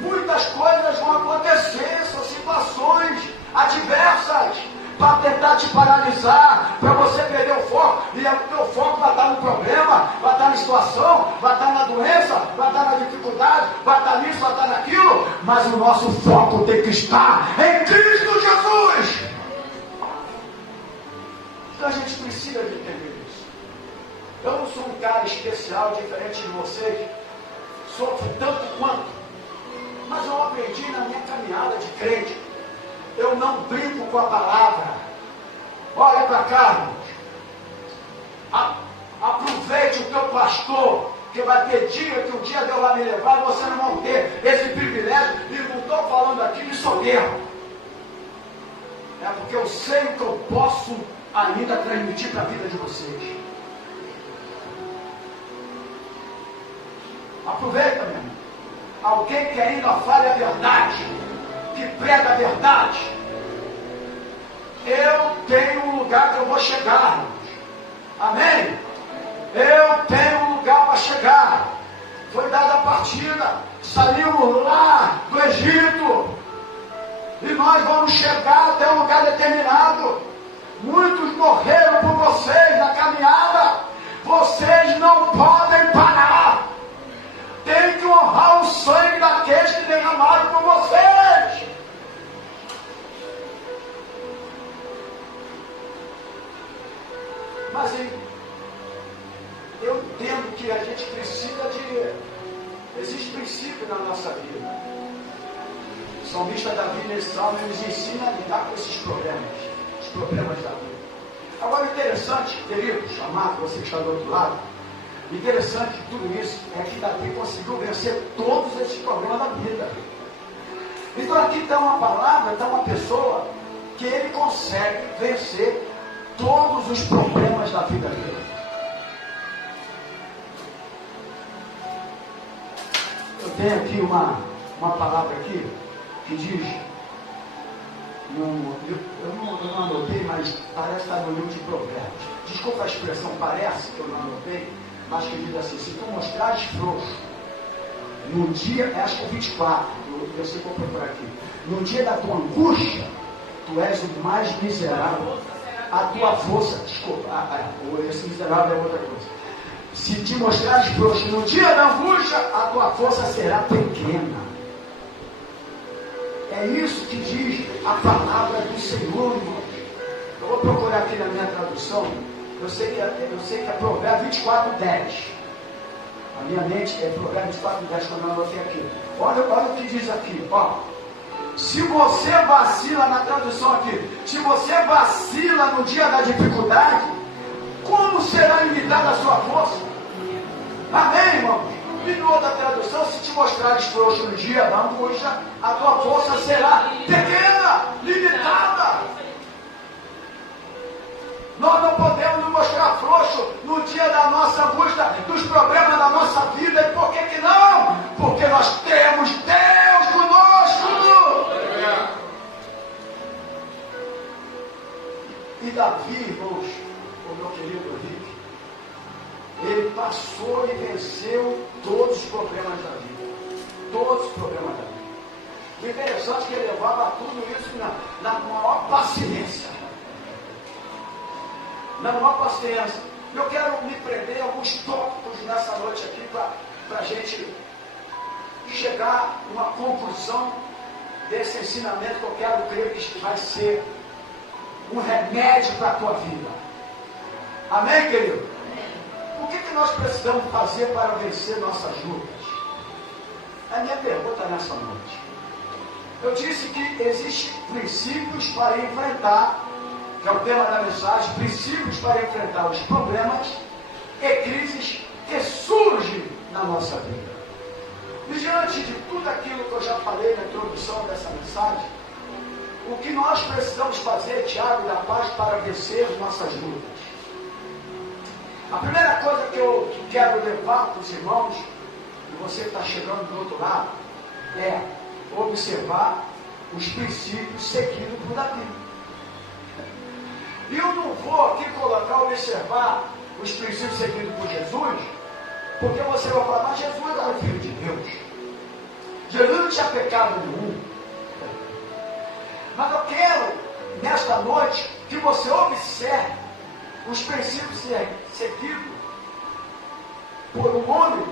muitas coisas vão acontecer, são situações adversas para tentar te paralisar, para você perder o foco. E o teu foco vai estar no problema, vai estar na situação, vai estar na doença, vai estar na dificuldade, vai estar nisso, vai estar naquilo. Mas o nosso foco tem que estar em Cristo Jesus. Então a gente precisa de entender isso. Eu não sou um cara especial, diferente de vocês. Sofro tanto quanto. Mas eu aprendi na minha caminhada de crente. Eu não brinco com a palavra. Olha para cá, irmãos. Aproveite o teu pastor, que vai ter dia que um dia Deus vai me levar e você não vai ter esse privilégio. E não estou falando aqui de soberbo. É porque eu sei o que eu posso ainda transmitir para a vida de vocês. Aproveita, meu irmão. Alguém que ainda fale a verdade, que prega a verdade. Eu tenho um lugar que eu vou chegar. Amém? Eu tenho um lugar para chegar. Foi dada a partida. Saímos lá do Egito. E nós vamos chegar até um lugar determinado. Muitos morreram por vocês na caminhada. Vocês não podem parar. Tem que honrar o sangue daqueles que derramaram por vocês. Mas eu entendo que a gente precisa de... Existe princípio na nossa vida. O salmista Davi, nesse salmo, nos ensina a lidar com esses problemas. Os problemas da vida. Agora, o interessante, queridos, amado, você que está do outro lado, o interessante de tudo isso é que Davi conseguiu vencer todos esses problemas da vida. Então aqui está uma palavra, está uma pessoa que ele consegue vencer todos os problemas da vida dele. Eu tenho aqui uma palavra aqui que diz, eu não anotei, mas parece estar no livro de Provérbios. Desculpa a expressão, parece que eu não anotei, mas que diz assim: se tu mostrares frouxo, no dia, acho que é 24, eu sei que vou procurar aqui, no dia da tua angústia, tu és o mais miserável a tua força, desculpa, esse miserável é outra coisa. Se te mostrares frouxo no dia da angústia, a tua força será pequena. É isso que diz a palavra do Senhor, irmãos. Eu vou procurar aqui na minha tradução. Eu sei que é Provérbios 24:10. A minha mente é Provérbios 24:10, quando eu anotei aqui. Olha o que diz aqui, ó. Se você vacila, na tradução aqui, se você vacila no dia da dificuldade, como será limitada a sua força? Amém, irmãos? E em outra tradução, se te mostrares frouxo no dia da angústia, a tua força será pequena, limitada. Nós não podemos nos mostrar frouxo no dia da nossa angústia, dos problemas da nossa vida. E por que não? Porque nós temos Deus conosco. E Davi, irmãos, o meu querido Rick, ele passou e venceu todos os problemas da vida. Todos os problemas da vida. O interessante é que ele levava tudo isso na maior paciência. Na maior paciência. Eu quero me prender a alguns tópicos nessa noite aqui para a gente chegar a uma conclusão desse ensinamento que eu quero crer que vai ser um remédio para a tua vida. Amém, querido? O que nós precisamos fazer para vencer nossas lutas? É a minha pergunta nessa noite. Eu disse que existem princípios para enfrentar, que é o tema da mensagem, princípios para enfrentar os problemas e crises que surgem na nossa vida. E diante de tudo aquilo que eu já falei na introdução dessa mensagem, o que nós precisamos fazer, Tiago da Paz, para vencer nossas lutas? A primeira coisa que eu quero levar para os irmãos, e você que está chegando do outro lado, é observar os princípios seguidos por Davi. E eu não vou aqui colocar observar os princípios seguidos por Jesus, porque você vai falar, mas Jesus era filho de Deus. Jesus não tinha pecado nenhum. Mas eu quero, nesta noite, que você observe os princípios seguidos por um homem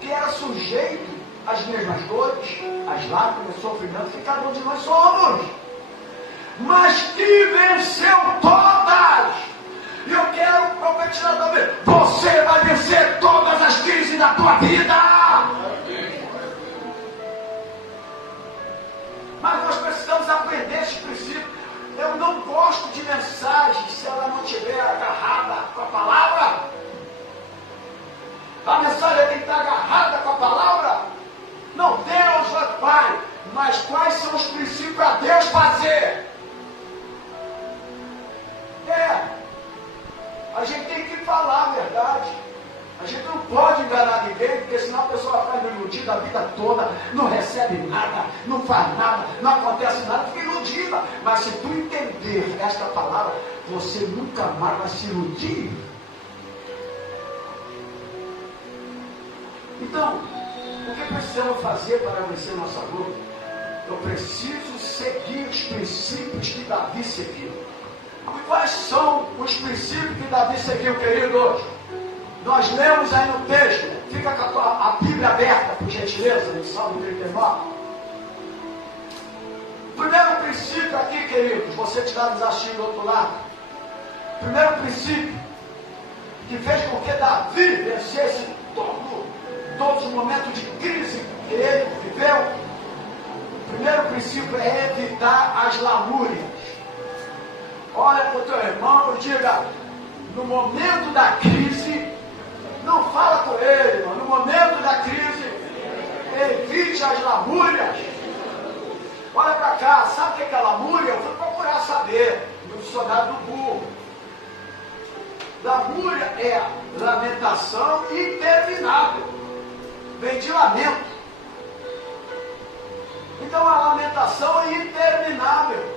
que era sujeito às mesmas dores, às lágrimas, sofrimentos que cada um de nós somos, mas que venceu todas. E eu quero profetizar também, você vai vencer todas as crises da tua vida. Mas nós precisamos aprender esses princípios. Eu não gosto de mensagem se ela não estiver agarrada com a palavra. A mensagem tem que estar agarrada com a palavra. Não, Deus é Pai, mas quais são os princípios para Deus fazer? A gente tem que falar a verdade. A gente não pode enganar ninguém, porque senão a pessoa vai ficar iludida a vida toda, não recebe nada, não faz nada, não acontece nada, fica iludida. Mas se tu entender esta palavra, você nunca mais vai se iludir. Então, o que precisamos fazer para vencer nossa luta? Eu preciso seguir os princípios que Davi seguiu. E quais são os princípios que Davi seguiu, queridos? Nós lemos aí no texto, fica com a Bíblia aberta, por gentileza, no Salmo 39. Primeiro princípio aqui, queridos, você que está nos assistindo do outro lado. Primeiro princípio que fez com que Davi vencesse todos os momentos de crise que ele viveu. O primeiro princípio é evitar as lamúrias. Olha para o teu irmão e diga, no momento da crise, não fala com ele, irmão. No momento da crise, evite as lamúrias. Olha para cá, sabe o que é lamúria? Eu fui procurar saber no dicionário do burro. Lamúria é lamentação interminável. Vem de lamento. Então a lamentação é interminável.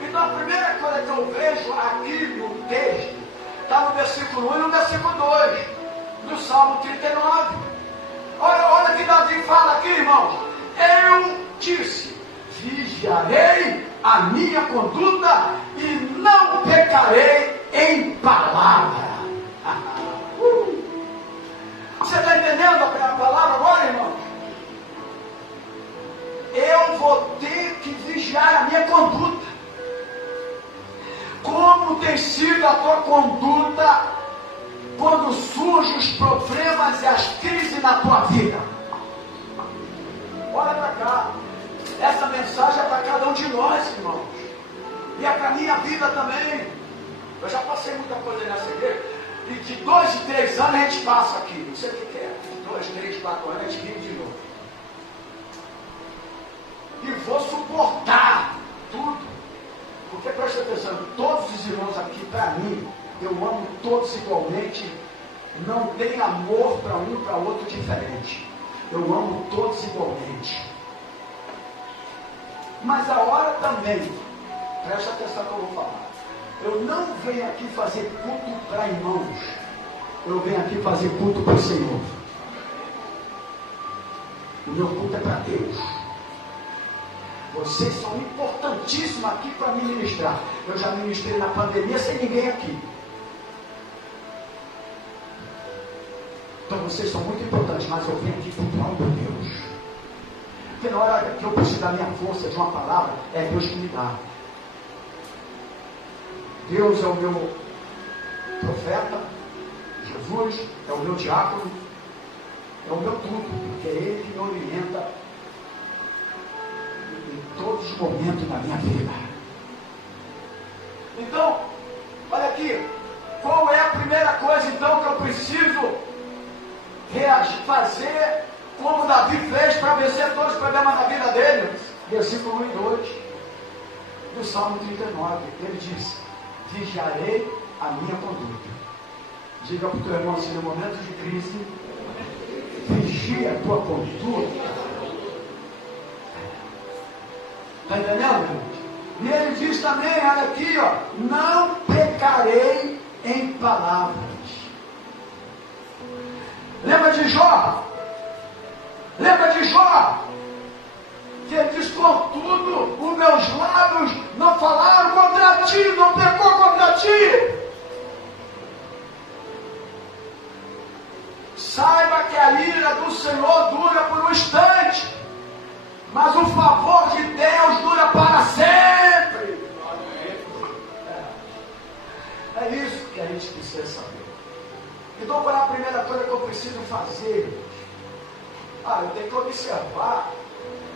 Então a primeira coisa que eu vejo aqui no texto está no versículo 1 e no versículo 2 do Salmo 39. Olha que Davi fala aqui, irmãos. Eu disse, vigiarei a minha conduta e não pecarei palavra. Você está entendendo a palavra agora, irmão? Eu vou ter que vigiar a minha conduta. Como tem sido a tua conduta quando surgem os problemas e as crises na tua vida? Olha para cá. Essa mensagem é para cada um de nós, irmãos. E é para a minha vida também. Eu já passei muita coisa nessa igreja. E de 2 em 3 anos a gente passa aqui. Não sei o que é. De 2, 3, 4 anos a gente vive de novo. E vou suportar tudo. Porque presta atenção, todos os irmãos aqui, para mim, eu amo todos igualmente. Não tem amor para um para outro diferente. Eu amo todos igualmente. Mas a hora também, presta atenção no que eu vou falar. Eu não venho aqui fazer culto para irmãos. Eu venho aqui fazer culto para o Senhor. O meu culto é para Deus. Vocês são importantíssimos aqui para me ministrar. Eu já ministrei na pandemia sem ninguém aqui. Então vocês são muito importantes, mas eu venho aqui cultuar o meu Deus. Porque na hora que eu preciso da minha força, de uma palavra, é Deus que me dá. Deus é o meu profeta, Jesus é o meu diácono, é o meu tudo, porque é Ele que me orienta em todos os momentos da minha vida. Então, olha aqui, qual é a primeira coisa então que eu preciso reagir, fazer como Davi fez para vencer todos os problemas da vida dele? Versículo 1 e 2 do Salmo 39, ele diz: vigiarei a minha conduta. Diga para o teu irmão assim, no momento de crise, vigia a tua conduta. Está entendendo, irmão? E ele diz também, olha aqui, ó, não pecarei em palavras. Lembra de Jó? Lembra de Jó? Que ele diz, contudo, os meus lábios não falaram contra ti, não pecou contra ti. Saiba que a ira do Senhor dura por um instante, mas o favor de Deus dura para sempre. É isso que a gente precisa saber. Então, qual é a primeira coisa que eu preciso fazer? Eu tenho que observar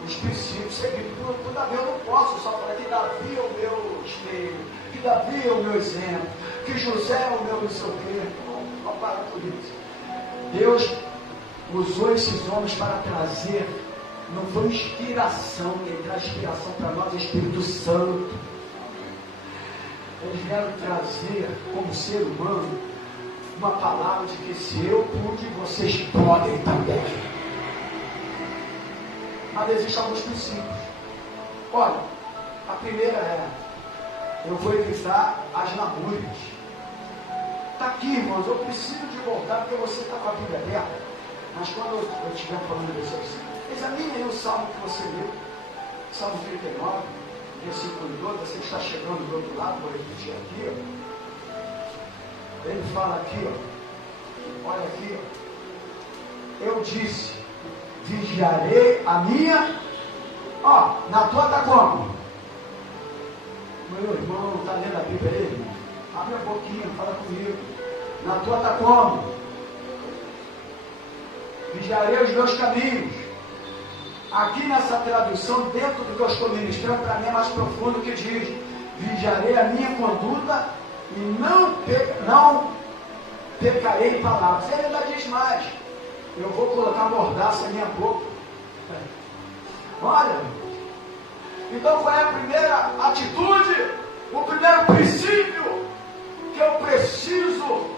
os princípios seguidos por Davi. Eu não posso só falar que Davi é o meu espelho, que Davi é o meu exemplo, que José é o meu não sei o quê. Não para por isso. Deus usou esses homens para trazer, não foi inspiração, ele traz inspiração para nós, Espírito Santo. Eles vieram trazer, como ser humano, uma palavra de que se eu pude, vocês podem também. Mas existem alguns princípios. Olha, a primeira é, eu vou evitar as lamúrias. Está aqui, irmãos, eu preciso de voltar, porque você está com a Bíblia aberta. Mas quando eu estiver falando de vocês, examine aí o salmo que você leu, Salmo 39, versículo 12, você está chegando do outro lado, vou repetir aqui, ó. Ele fala aqui, ó, olha aqui, ó. Eu disse, vigiarei a minha, ó, na tua está como? Meu irmão, está lendo a Bíblia aí, irmão? Abre a boquinha, fala comigo. Na tua está como? Vigiarei os meus caminhos. Aqui nessa tradução, dentro do que eu estou ministrando, para mim é mais profundo, que diz: vigiarei a minha conduta e não pecarei em palavras. Ele ainda diz mais: eu vou colocar mordaça em minha boca. Olha, então qual é a primeira atitude, o primeiro princípio que eu preciso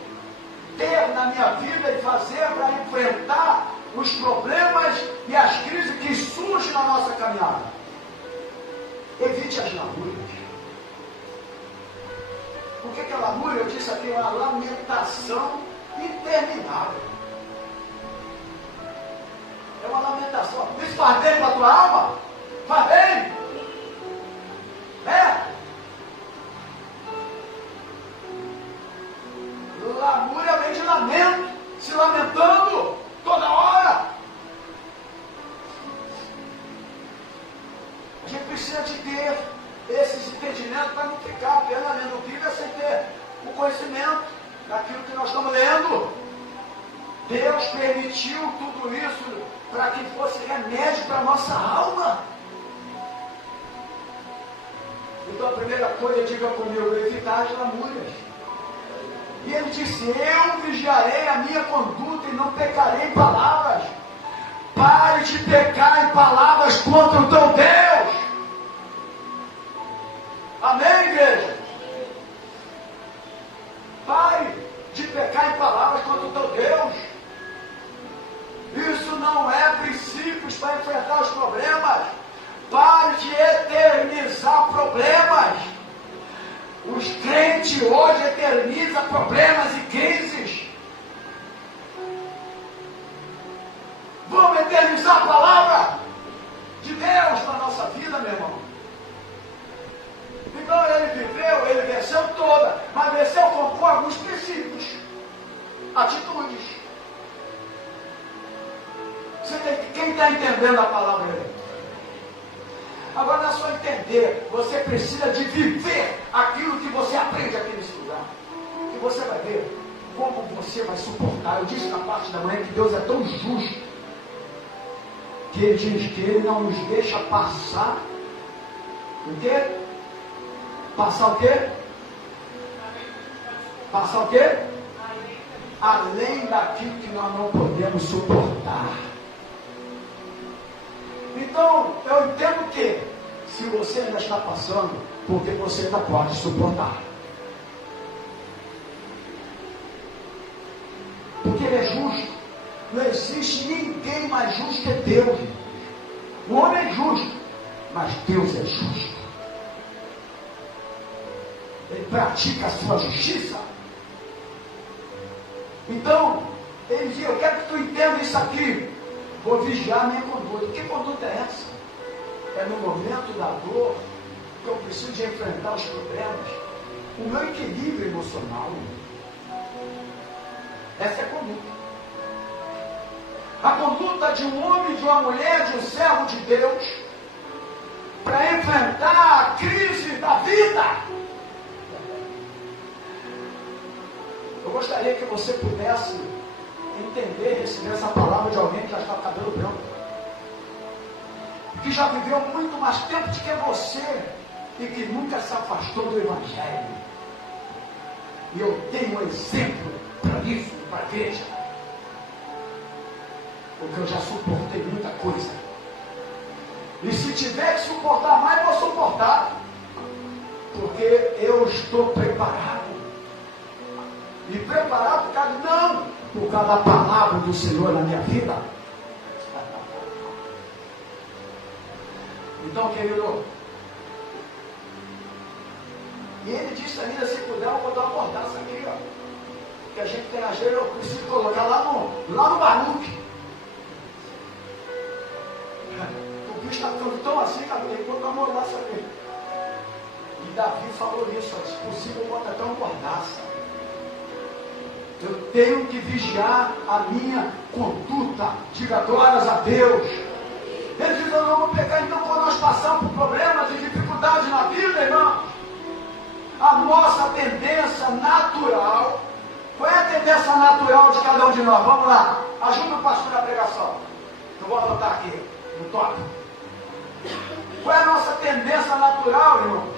ter na minha vida e fazer para enfrentar os problemas e as crises que surgem na nossa caminhada? Evite as lamúrias. O que é lamúria? Eu disse aqui, uma lamentação interminável. É uma lamentação. Isso faz bem para a tua alma? Faz bem? Lamúria vem de lamento, se lamentando toda hora. A gente precisa de ter esses entendimentos para não ficar apenas lendo Bíblia sem ter o conhecimento daquilo que nós estamos lendo. Deus permitiu tudo isso para que fosse remédio para a nossa alma. Então a primeira coisa, diga comigo, evitar as lamúrias. E ele disse, eu vigiarei a minha conduta e não pecarei em palavras. Pare de pecar em palavras contra o teu Deus. Amém, igreja? Pare de pecar em palavras contra o teu Deus. Isso não é princípios para enfrentar os problemas. Pare de eternizar problemas. Os crentes hoje eternizam problemas e crises. Vamos eternizar a palavra de Deus na nossa vida, meu irmão. Então ele viveu, ele venceu toda, mas venceu com alguns princípios, atitudes. Quem está entendendo a palavra dele? Agora não é só entender, você precisa de viver aquilo que você aprende aqui nesse lugar. E você vai ver como você vai suportar. Eu disse na parte da manhã que Deus é tão justo que Ele diz que Ele não nos deixa passar o quê? Passar o quê? Passar o quê? Além daquilo que nós não podemos suportar. Então, eu entendo que se você ainda está passando, porque você ainda pode suportar. Porque Ele é justo. Não existe ninguém mais justo que Deus. O homem é justo, mas Deus é justo. Ele pratica a sua justiça. Então, ele diz, eu quero que tu entenda isso aqui. Vou vigiar a minha conduta. Que conduta é essa? É no momento da dor que eu preciso de enfrentar os problemas. O meu equilíbrio emocional. Essa é a conduta. A conduta de um homem, de uma mulher, de um servo de Deus, para enfrentar a crise da vida. Eu gostaria que você pudesse entender, receber essa palavra de alguém que já está com cabelo branco, que já viveu muito mais tempo do que você e que nunca se afastou do Evangelho. E eu tenho um exemplo para isso, para a igreja, porque eu já suportei muita coisa, e se tiver que suportar mais, eu vou suportar, porque eu estou preparado. E preparado por causa, não por causa da palavra do Senhor na minha vida. Então, querido, e ele disse ainda, se puder, eu vou dar uma mordaça aqui, ó, que a gente tem a vezes, eu preciso colocar lá no Baruque. O bicho está ficando tão assim, cara, tem que botar uma mordaça aqui. E Davi falou isso, ó, se possível, bota até uma mordaça. Eu tenho que vigiar a minha conduta. Diga glórias a Deus. Ele diz, eu não vou pecar. Então, quando nós passamos por problemas e dificuldades na vida, irmão, a nossa tendência natural, qual é a tendência natural de cada um de nós? Vamos lá, ajuda o pastor na pregação. Eu vou anotar aqui, no toque. Qual é a nossa tendência natural, irmão?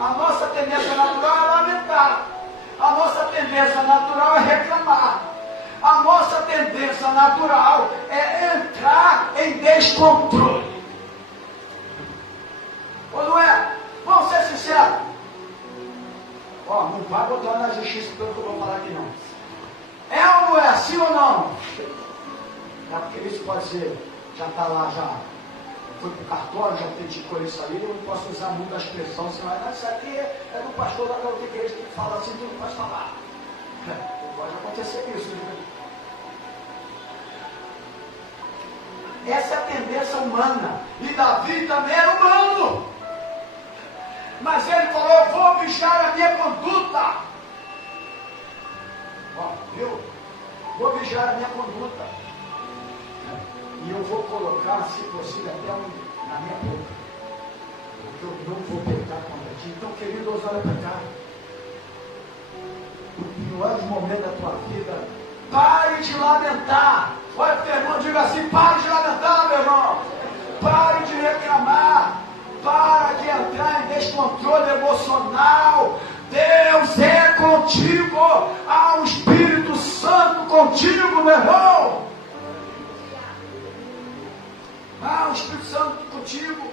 A nossa tendência natural é lamentar. A nossa tendência natural é reclamar. A nossa tendência natural é entrar em descontrole. Ou não é? Vamos ser sinceros. Ó, não vai botar na justiça pelo que eu vou falar aqui não. É ou não é? Sim ou não? É porque isso pode ser, já está lá, já foi para o cartório, já criticou isso aí, eu não posso usar muito a expressão, senão isso aqui é do pastor da outra igreja que fala assim, tu não pode falar. Pode acontecer isso, né? Essa é a tendência humana. E Davi também era humano. Mas ele falou, eu vou vigiar a minha conduta. Vou vigiar a minha conduta. E eu vou colocar, se possível, até na minha boca. Porque eu não vou pecar contra ti. Então, queridos, olha para cá. O pior momento da tua vida, pare de lamentar. Olha para o teu irmão, diga assim: pare de lamentar, meu irmão. Pare de reclamar. Para de entrar em descontrole emocional. Deus é contigo. Há um Espírito Santo contigo, meu irmão. Há um Espírito Santo contigo.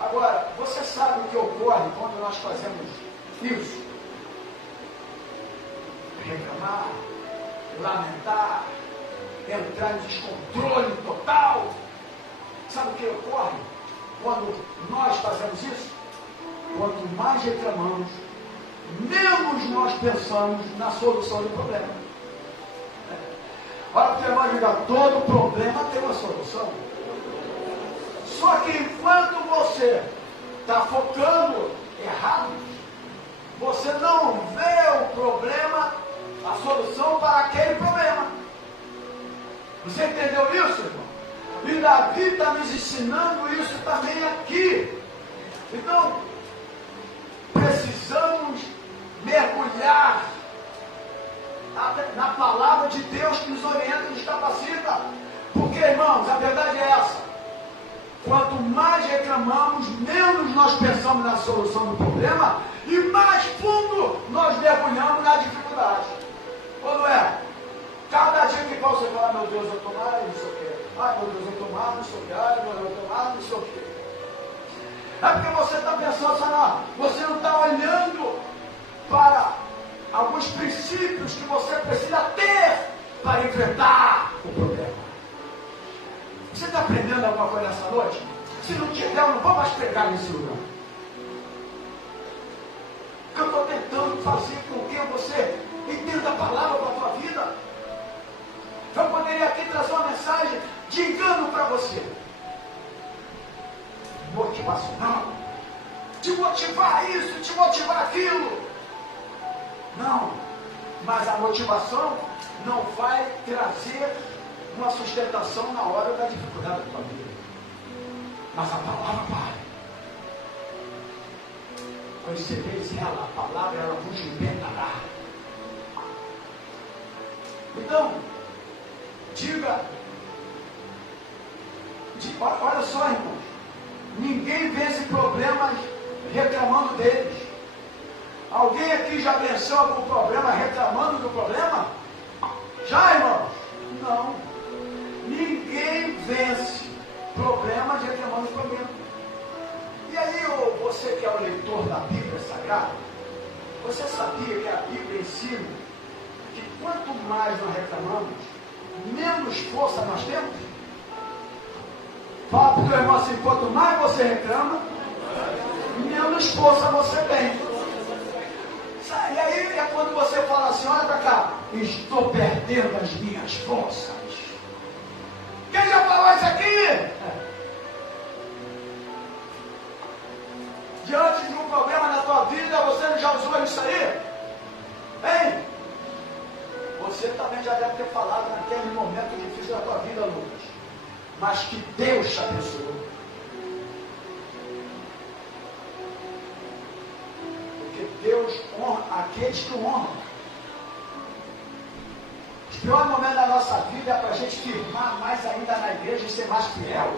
Agora, você sabe o que ocorre quando nós fazemos isso? Reclamar, lamentar, entrar em descontrole total. Sabe o que ocorre quando nós fazemos isso? Quanto mais reclamamos, menos nós pensamos na solução do problema. Olha, porque vai dizer, todo problema tem uma solução. Só que enquanto você está focando errado, você não vê o problema, a solução para aquele problema. Você entendeu isso, irmão? E Davi está nos ensinando isso também aqui. Então, precisamos mergulhar na palavra de Deus que nos orienta e nos capacita. Porque, irmãos, a verdade é essa: quanto mais reclamamos, menos nós pensamos na solução do problema e mais fundo nós mergulhamos na dificuldade. Quando é? Cada dia que você fala: meu Deus, eu estou mal, não sei o quê. Ai, meu Deus, eu estou mal, não sei o quê. Ai, meu Deus, eu estou mal, não sei o quê. É porque você está pensando, sabe, você não está olhando para alguns princípios que você precisa ter para enfrentar o problema. Você está aprendendo alguma coisa nessa noite? Se não tiver, eu não vou mais pregar nesse lugar. Porque eu estou tentando fazer com que você entenda a palavra para a tua vida. Eu poderia aqui trazer uma mensagem de engano para você. Motivacional. Te motivar isso, te motivar aquilo. Não. Mas a motivação não vai trazer uma sustentação na hora da dificuldade da tua vida. Mas a palavra vai. Conhecereis ela, a palavra, ela vos libertará. Então, olha só, irmãos, ninguém vence problemas reclamando deles. Alguém aqui já venceu algum problema reclamando do problema? Já, irmãos? Não. Ninguém vence problemas reclamando do problema. E aí, você que é o leitor da Bíblia Sagrada, você sabia que a Bíblia ensina que quanto mais nós reclamamos, menos força nós temos? Fala para o teu irmão assim: quanto mais você reclama, menos força você tem. E aí é quando você fala assim: olha para cá, estou perdendo as minhas forças. Quem já falou isso aqui? Diante de um problema na tua vida, você não já usou isso aí? Hein? Você também já deve ter falado naquele momento difícil da tua vida, Lucas. Mas que Deus te abençoe. Porque Deus honra aqueles que o honram. Os piores momentos da nossa vida é para a gente firmar mais ainda na igreja e ser mais fiel.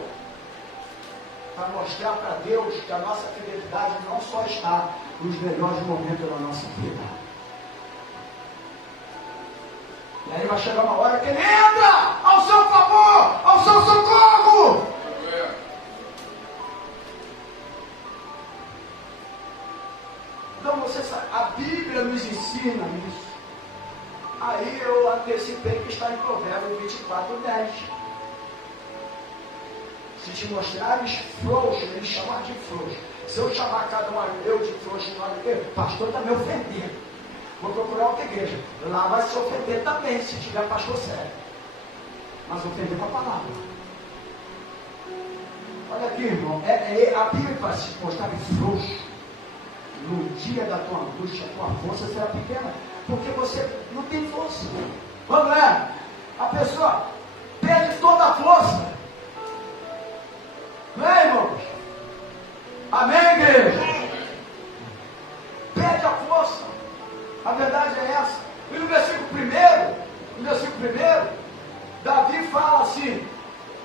Para mostrar para Deus que a nossa fidelidade não só está nos melhores momentos da nossa vida. E aí vai chegar uma hora que ele entra ao seu favor, ao seu socorro. Então você sabe, a Bíblia nos ensina isso. Aí eu antecipei que está em Provérbios 24:10. Se te mostrares frouxo, ele chama de frouxo. Se eu chamar cada um eu de frouxo, o pastor está me ofendendo. Vou procurar outra igreja. Lá vai se ofender também, se tiver pastor sério. Mas ofender com a palavra. Olha aqui, irmão. A Bíblia vai se mostrar frouxo. no dia da tua angústia, a tua força será pequena, porque você não tem força. Quando é? A pessoa perde toda a força. Não é, irmãos? Amém, igreja? Perde a força. A verdade é essa. E no versículo 1, Davi fala assim,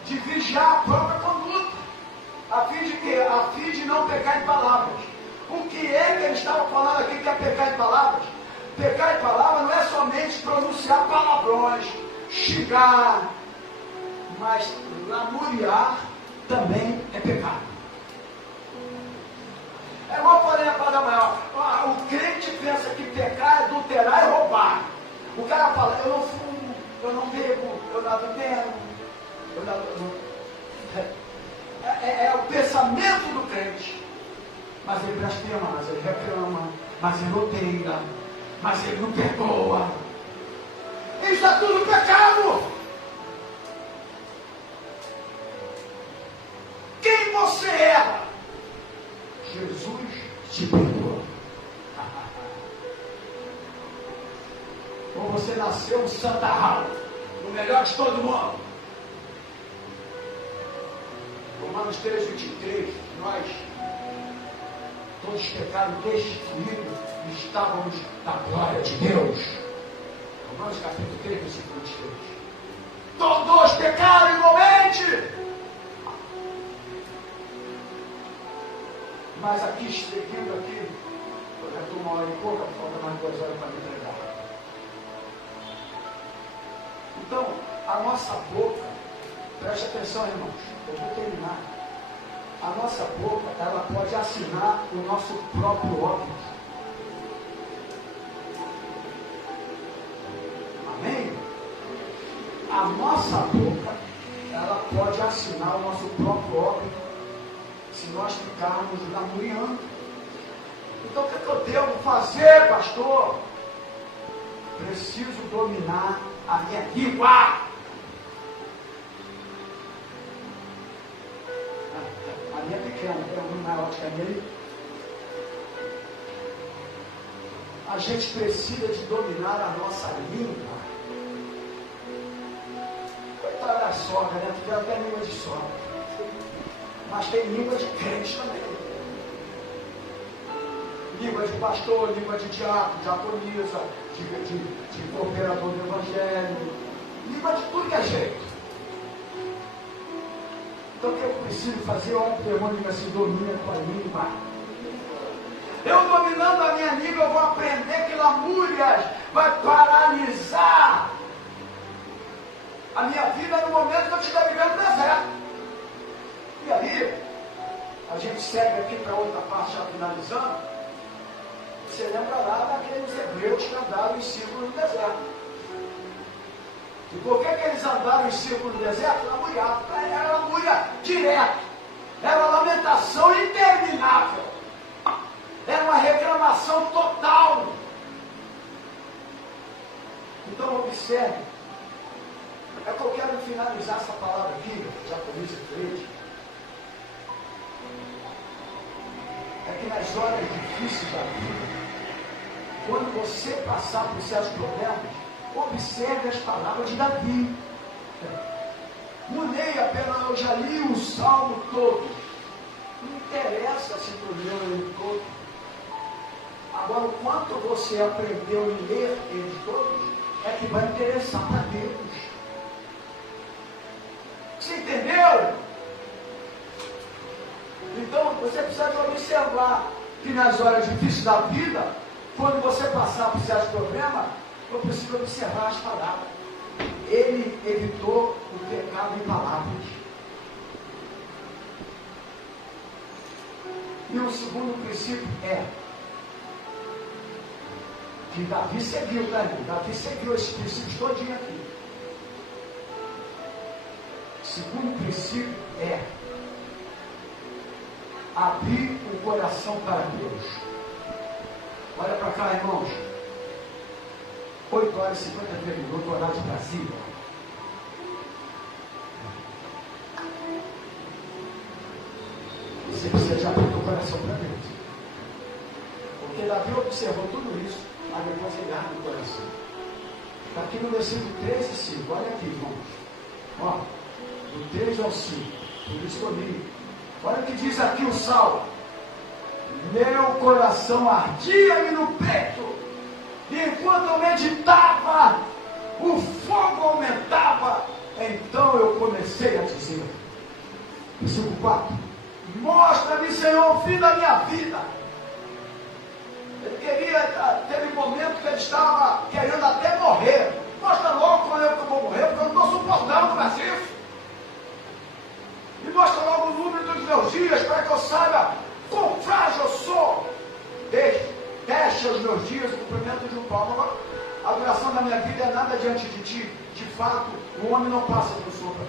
de vigiar a própria conduta, a fim de quê? A fim de não pecar em palavras. O que ele estava falando aqui que é pecar em palavras? Pecar em palavras não é somente pronunciar palavrões, xingar, mas lamuriar também é pecado. É igual eu falei na parte da manhã, o crente pensa que pecar é adulterar e roubar. O cara fala, eu não fumo, eu não bebo, eu não adultero, é o pensamento do crente. Mas ele blasfema, mas ele reclama, mas ele odeia, mas ele não perdoa. Isso é tudo pecado. Quem você é? Jesus te perdoa. Ou você nasceu um santarrão, o melhor de todo mundo. Romanos 3:23, nós todos pecaram destituídos e estávamos na glória de Deus. Romanos capítulo 3, versículo 23. Todos pecaram igualmente. Mas aqui, seguindo aqui, eu já estou 1 hora e pouca, falta mais 2 horas para me entregar. Então, a nossa boca, preste atenção, irmãos, eu vou terminar. A nossa boca, ela pode assinar o nosso próprio óbito. Amém? A nossa boca, ela pode assinar o nosso próprio óbito se nós ficarmos lamuriando. Então o que eu devo fazer, pastor? Preciso dominar a minha língua. A minha pequena, é maior que a minha. A gente precisa de dominar a nossa língua. Coitada da sogra, né? Tiver até língua de sogra. Mas tem língua de crente também. Língua de pastor, língua de diácono, diaconisa, de cooperador do evangelho. Língua de tudo que é jeito. Então o que eu preciso fazer? Olha para o irmão e diga assim, domina a tua língua. Eu dominando a minha língua, eu vou aprender que lamúrias vai paralisar a minha vida no momento que eu estiver vivendo no deserto. E aí, a gente segue aqui para outra parte, já finalizando. Você lembra lá daqueles hebreus que andaram em círculo no deserto. E por que eles andaram em círculo no deserto? Lamuriavam. Era lamúria direto. Era uma lamentação interminável. Era uma reclamação total. Então observe. É que eu quero finalizar essa palavra aqui, Jacobice 3. É que nas horas difíceis da vida, quando você passar por certos problemas, observe as palavras de Davi. Não leia apenas, eu já li o salmo todo. Não interessa se tu leu ele todo. Agora, o quanto você aprendeu a ler eles todos, é que vai interessar para Deus. Você entendeu? Então, você precisa de observar que nas horas difíceis da vida, quando você passar por certos problemas, eu preciso observar as palavras. Ele evitou o pecado em palavras. E o segundo princípio é que Davi seguiu, né? Davi seguiu esses princípios todinho aqui. O segundo princípio é abrir o coração para Deus. Olha para cá, irmãos. 8 horas e 53 minutos, horário de Brasília. Você precisa de abrir o coração para Deus. Davi observou tudo isso, mas depois ele abre o coração. Está aqui no versículo 3 e 5, olha aqui, irmãos. Ó, do 3 ao 5, por isso que eu li. Olha o que diz aqui o Salmo. Meu coração ardia-me no peito, e enquanto eu meditava, o fogo aumentava. Então eu comecei a dizer, versículo 4, mostra-me, Senhor, o fim da minha vida. Ele teve um momento que ele estava querendo até morrer. Mostra logo quando eu vou morrer, porque eu não estou suportando mais isso. E mostra logo o número dos meus dias, para que eu saiba quão frágil eu sou. Deixa os meus dias, o cumprimento de um palmo. A duração da minha vida é nada diante de ti. De fato, o homem não passa por sombra.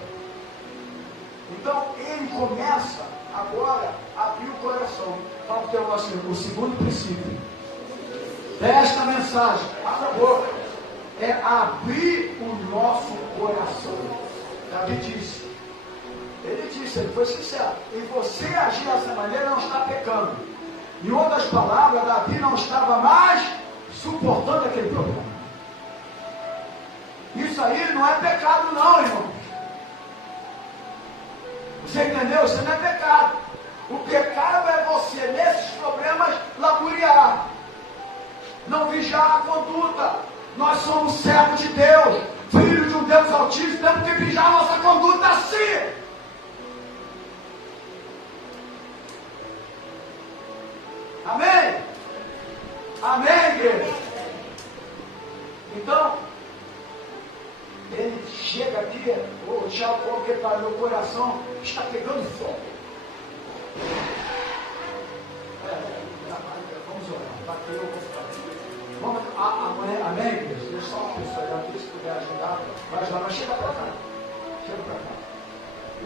Então, ele começa agora a abrir o coração. Fala para o assim, o segundo princípio desta mensagem, abra a boca, é abrir o nosso coração. Davi disse, ele foi sincero, e você agir dessa maneira não está pecando. Em outras palavras, Davi não estava mais suportando aquele problema. Isso aí não é pecado não, irmãos. Você entendeu? Isso não é pecado. O pecado é você, nesses problemas, lamuriar. Não vigiar a conduta. Nós somos servos de Deus, filhos de um Deus Altíssimo, temos que vigiar a nossa conduta assim. Amém? Amém, igreja? Então, ele chega aqui, o Tiago, porque para meu coração está pegando fogo. Vamos orar. Bateu, eu vou ficar. Vamos, amém, igreja? Deixa só uma pessoa já aqui, se puder ajudar, vai ajudar, mas chega para cá. Chega para cá.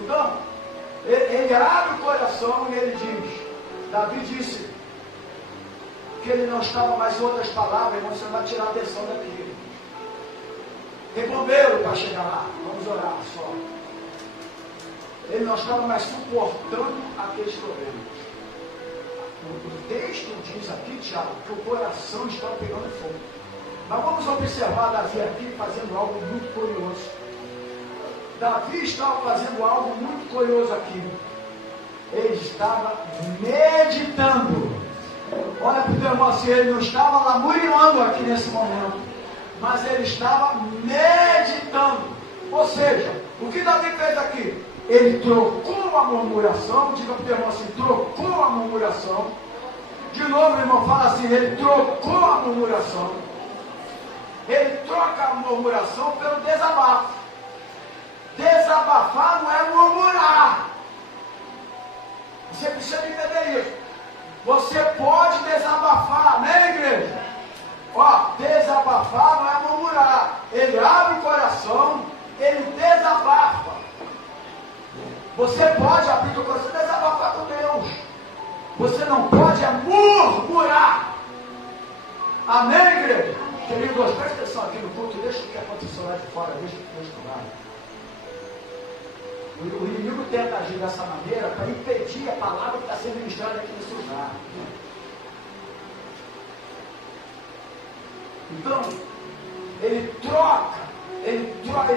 Então, ele abre o coração e ele diz, Davi disse que ele não estava mais em outras palavras, irmão, você vai tirar a atenção daqui. Tem bombeiro para chegar lá, vamos orar só. Ele não estava mais suportando aqueles problemas. O texto diz aqui, Tiago, que o coração está pegando fogo. Mas vamos observar Davi aqui fazendo algo muito curioso. Davi estava fazendo algo muito curioso aqui. Ele estava meditando. Olha para o teu irmão assim, ele não estava lamuriando aqui nesse momento, mas ele estava meditando. Ou seja, o que Davi fez aqui? Ele trocou a murmuração. Diga para o teu irmão assim, trocou a murmuração. De novo, irmão, fala assim, ele trocou a murmuração. Ele troca a murmuração pelo desabafo. Desabafar não é murmurar. Você precisa entender isso. Você pode desabafar, amém, igreja? Ó, desabafar não é murmurar. Ele abre o coração, ele desabafa. Você pode abrir o coração e desabafar com Deus. Você não pode murmurar. Amém, igreja? Queridos, presta atenção aqui no culto, deixa o que aconteceu lá de fora, deixa o lá. O inimigo tenta agir dessa maneira para impedir a palavra que está sendo ministrada aqui nesse lugar. Então, ele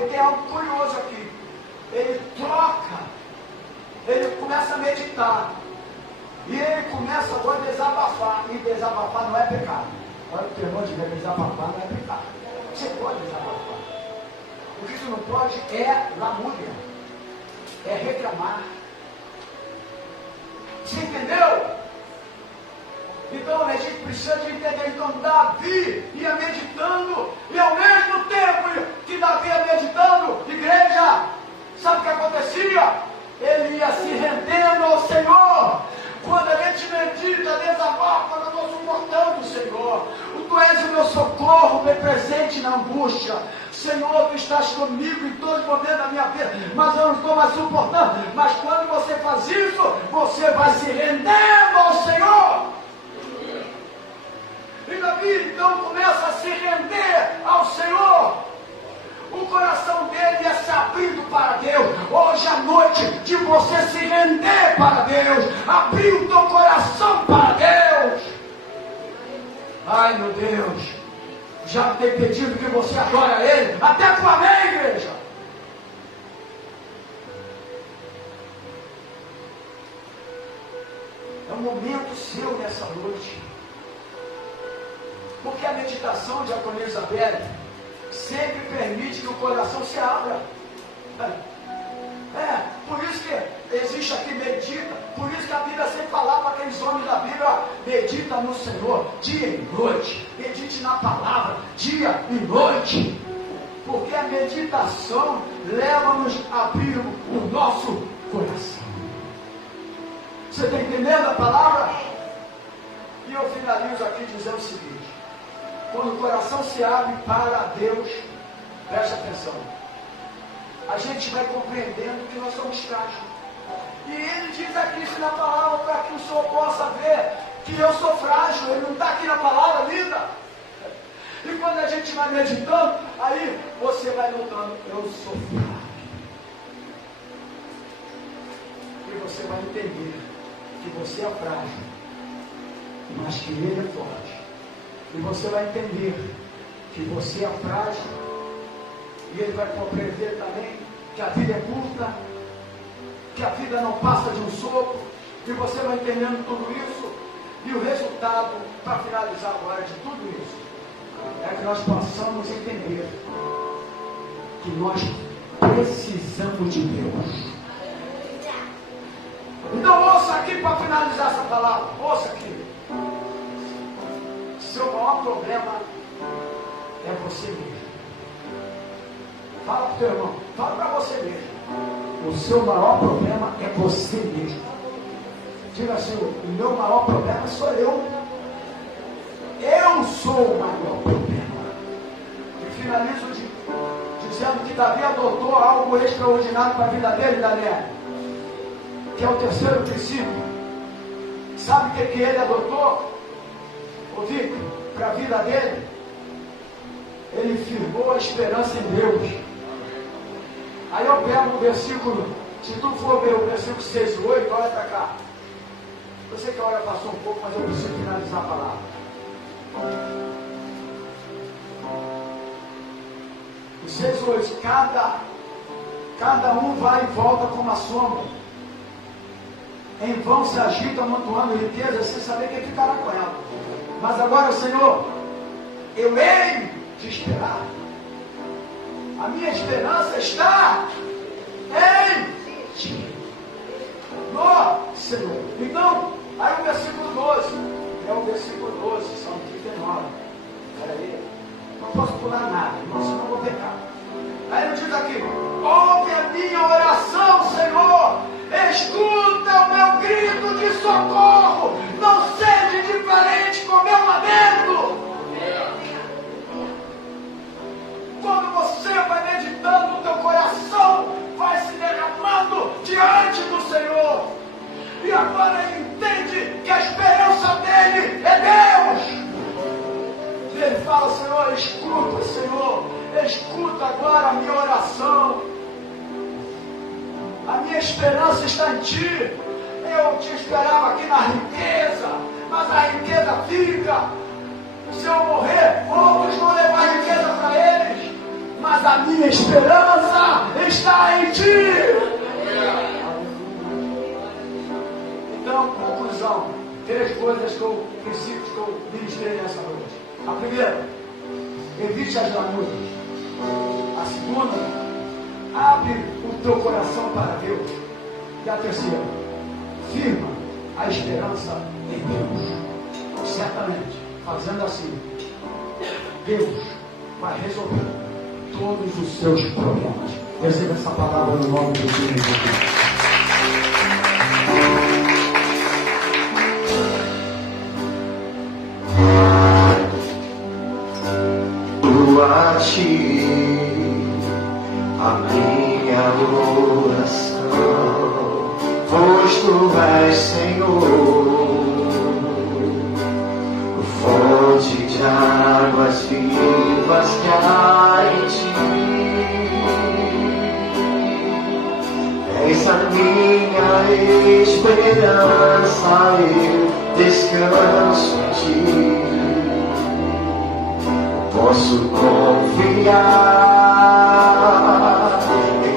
tem algo curioso aqui. Ele troca, ele começa a meditar. E ele começa agora a desabafar. E desabafar não é pecado. Olha o termo de desabafar não é pecado. Você pode desabafar. O que você não pode é lamúria. É reclamar. Você entendeu? Então a gente precisa de entender. Então Davi ia meditando, e ao mesmo tempo que Davi ia meditando, igreja, sabe o que acontecia? Ele ia se rendendo ao Senhor. Quando a gente medita, desabafa, eu estou suportando, Senhor. Tu és o meu socorro, bem presente na angústia. Senhor, tu estás comigo em todos os momentos da minha vida, mas eu não estou mais suportando. Mas quando você faz isso, você vai se rendendo ao Senhor. E Davi então começa a se render ao Senhor. O coração dele ia se abrindo para Deus. Hoje à noite, de você se render para Deus, abrir o teu coração para Deus. Ai, meu Deus, já tem pedido que você adore Ele, até com amém, igreja. É um momento seu nessa noite. Porque a meditação de Diaconia Isabel sempre permite que o coração se abra. Por isso que existe aqui medita. Por isso que a Bíblia sempre fala para aqueles homens da Bíblia: ó, medita no Senhor dia e noite. Medite na palavra dia e noite. Porque a meditação leva-nos a abrir o nosso coração. Você está entendendo a palavra? E eu finalizo aqui dizendo o seguinte: quando o coração se abre para Deus, preste atenção, a gente vai compreendendo que nós somos frágeis. E ele diz aqui isso na palavra para que o Senhor possa ver que eu sou frágil. Ele não está aqui na palavra linda. E quando a gente vai meditando, aí você vai notando: eu sou frágil. E você vai entender que você é frágil, mas que Ele é forte. E você vai entender que você é frágil, e Ele vai compreender também que a vida é curta, que a vida não passa de um sopro, e você vai entendendo tudo isso. E o resultado, para finalizar agora de tudo isso, é que nós possamos entender que nós precisamos de Deus. Então ouça aqui para finalizar essa palavra. Ouça aqui. Seu maior problema é você mesmo. Fala para o teu irmão. Fala para você mesmo. O seu maior problema é você mesmo. Diga assim: o meu maior problema sou eu. Eu sou o maior problema. E finalizo dizendo que Davi adotou algo extraordinário para a vida dele, Daniel, que é o terceiro princípio. Sabe o que ele adotou? Ouvi, para a vida dele, ele firmou a esperança em Deus. Aí eu pego o versículo, se tu for ver o versículo 6 e 8, olha para cá. Eu sei que a hora passou um pouco, mas eu preciso finalizar a palavra. O 6 e 8, cada um vai e volta como uma sombra. Em vão se agita amontoando riqueza, sem saber quem ficará com ela. Mas agora, Senhor, eu hei de esperar. A minha esperança está em Ti, no Senhor. Então, aí o versículo 12, é o versículo 12, são 39. Peraí, não posso pular nada, senão eu vou pecar. Aí ele diz aqui: ouve a minha oração, Senhor, escuta o meu grito de socorro, não seja diferente com o meu lamento. Quando você vai meditando, o teu coração vai se derramando diante do Senhor. E agora ele entende que a esperança dele é Deus. E ele fala: Senhor, escuta, Senhor, escuta agora a minha oração. A minha esperança está em Ti. Eu te esperava aqui na riqueza, mas a riqueza fica. Se eu morrer, outros vão levar a riqueza para eles, mas a minha esperança está em Ti. Então, conclusão: 3 coisas princípios que eu ministrei nessa noite. A primeira, evite as lanuras. A segunda, abre o teu coração para Deus. E a terceira, firma a esperança em Deus. Certamente, fazendo assim, Deus vai resolver todos os seus problemas. Receba essa palavra no nome do Senhor Jesus. A Ti a minha oração, pois Tu és, Senhor, fonte de águas vivas que há em Ti. És a minha esperança, eu descanso em Ti. posso confiar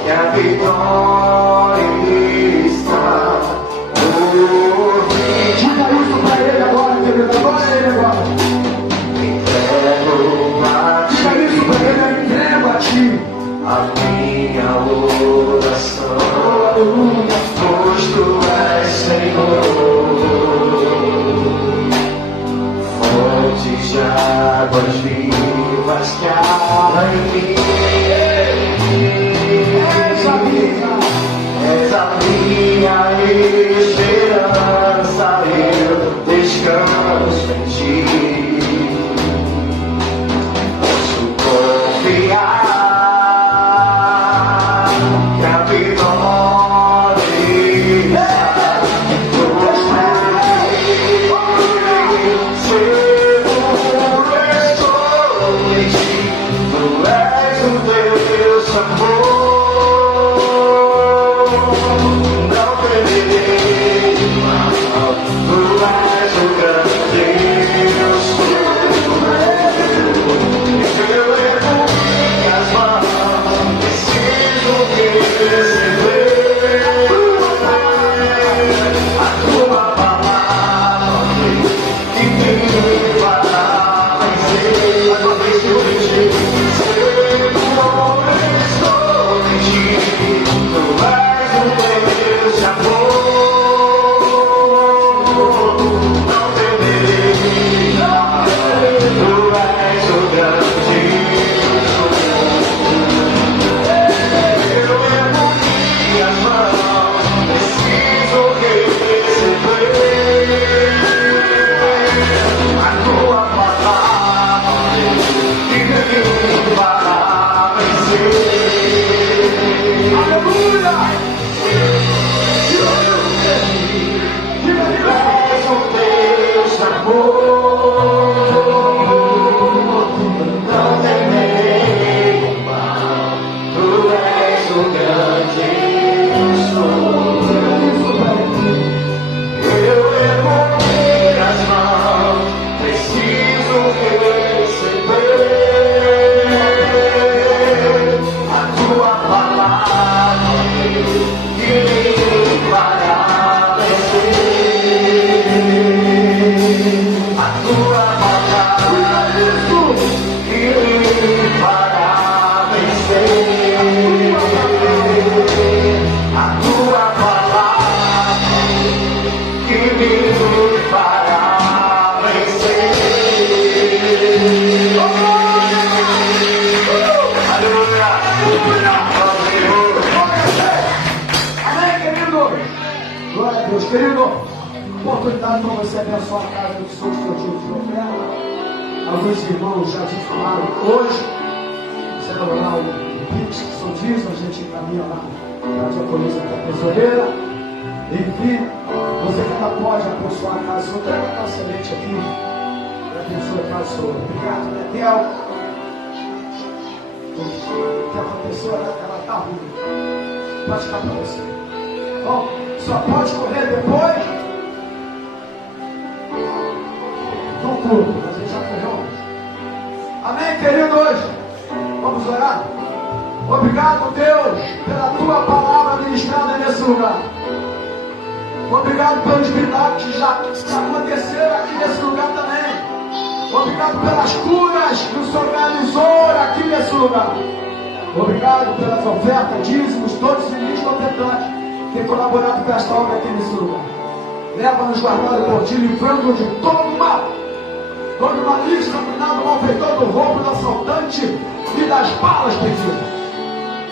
que a vitória está por mim. Diga isso para ele agora, querido. Agora ele agora. Entrego a ti. Diga isso para ele, eu entrego a ti. A minha oração, pois tu és Senhor, fontes de águas vivas que há em mim. És a minha esperança, eu descanso em ti. Posso confiar que a vitória está por mim. Seguro estou em ti, tu és o Deus amor. Não temerei mal, tu és o grande Deus. Eu levo minhas mãos, preciso receber a tua palavra que me fará vencer. Seguro estou em ti, tu és o Deus de amor. Não temerei mal, tu és o grande Deus. Eu levo minhas mãos, preciso receber a tua palavra que me fará vencer. Aleluia! Tu és o Deus amor, não temerei o mal, tu és o grande sou. Eu levo minhas mãos, preciso receber a tua palavra que me fará vencer. A tua palavra que me fará vencer. A tua palavra que me fará vencer. Aleluia! Amém, querido? Glória a Deus. Querido, oportunidade para você abençoar a casa dos seus projetos de oferta. Alguns irmãos já te falaram hoje. Você vai orar o Pix, que são dízimos, a gente encaminha lá para a diaconisa da tesoureira. Enfim, você que ainda pode abençoar a casa do Senhor, traga a semente aqui para abençoar a casa do Senhor. Obrigado, Betel. O que aconteceu, ela está ruim. Pode ficar para você. Bom, só pode correr depois do culto, mas ele já correu antes. Amém, queridos? Vamos orar? Obrigado, Deus, pela tua palavra ministrada nesse lugar. Obrigado pelos milagres que já aconteceram aqui nesse lugar também. Obrigado pelas curas que o Senhor realizou aqui nesse lugar. Obrigado pelas ofertas, dízimos, todos os ministros ofertantes que têm colaborado com esta obra aqui nesse lugar. Leva-nos guardado por ti, livrando de todo mal, todo malício, dominado, malfeitor, do roubo, do assaltante e das balas perdidas.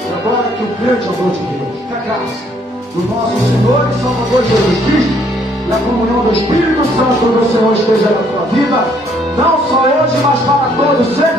E agora que o grande amor de Deus, que a graça do nosso Senhor e Salvador Jesus Cristo e a comunhão do Espírito Santo do Senhor esteja na tua vida, não só hoje, mas para todos sempre.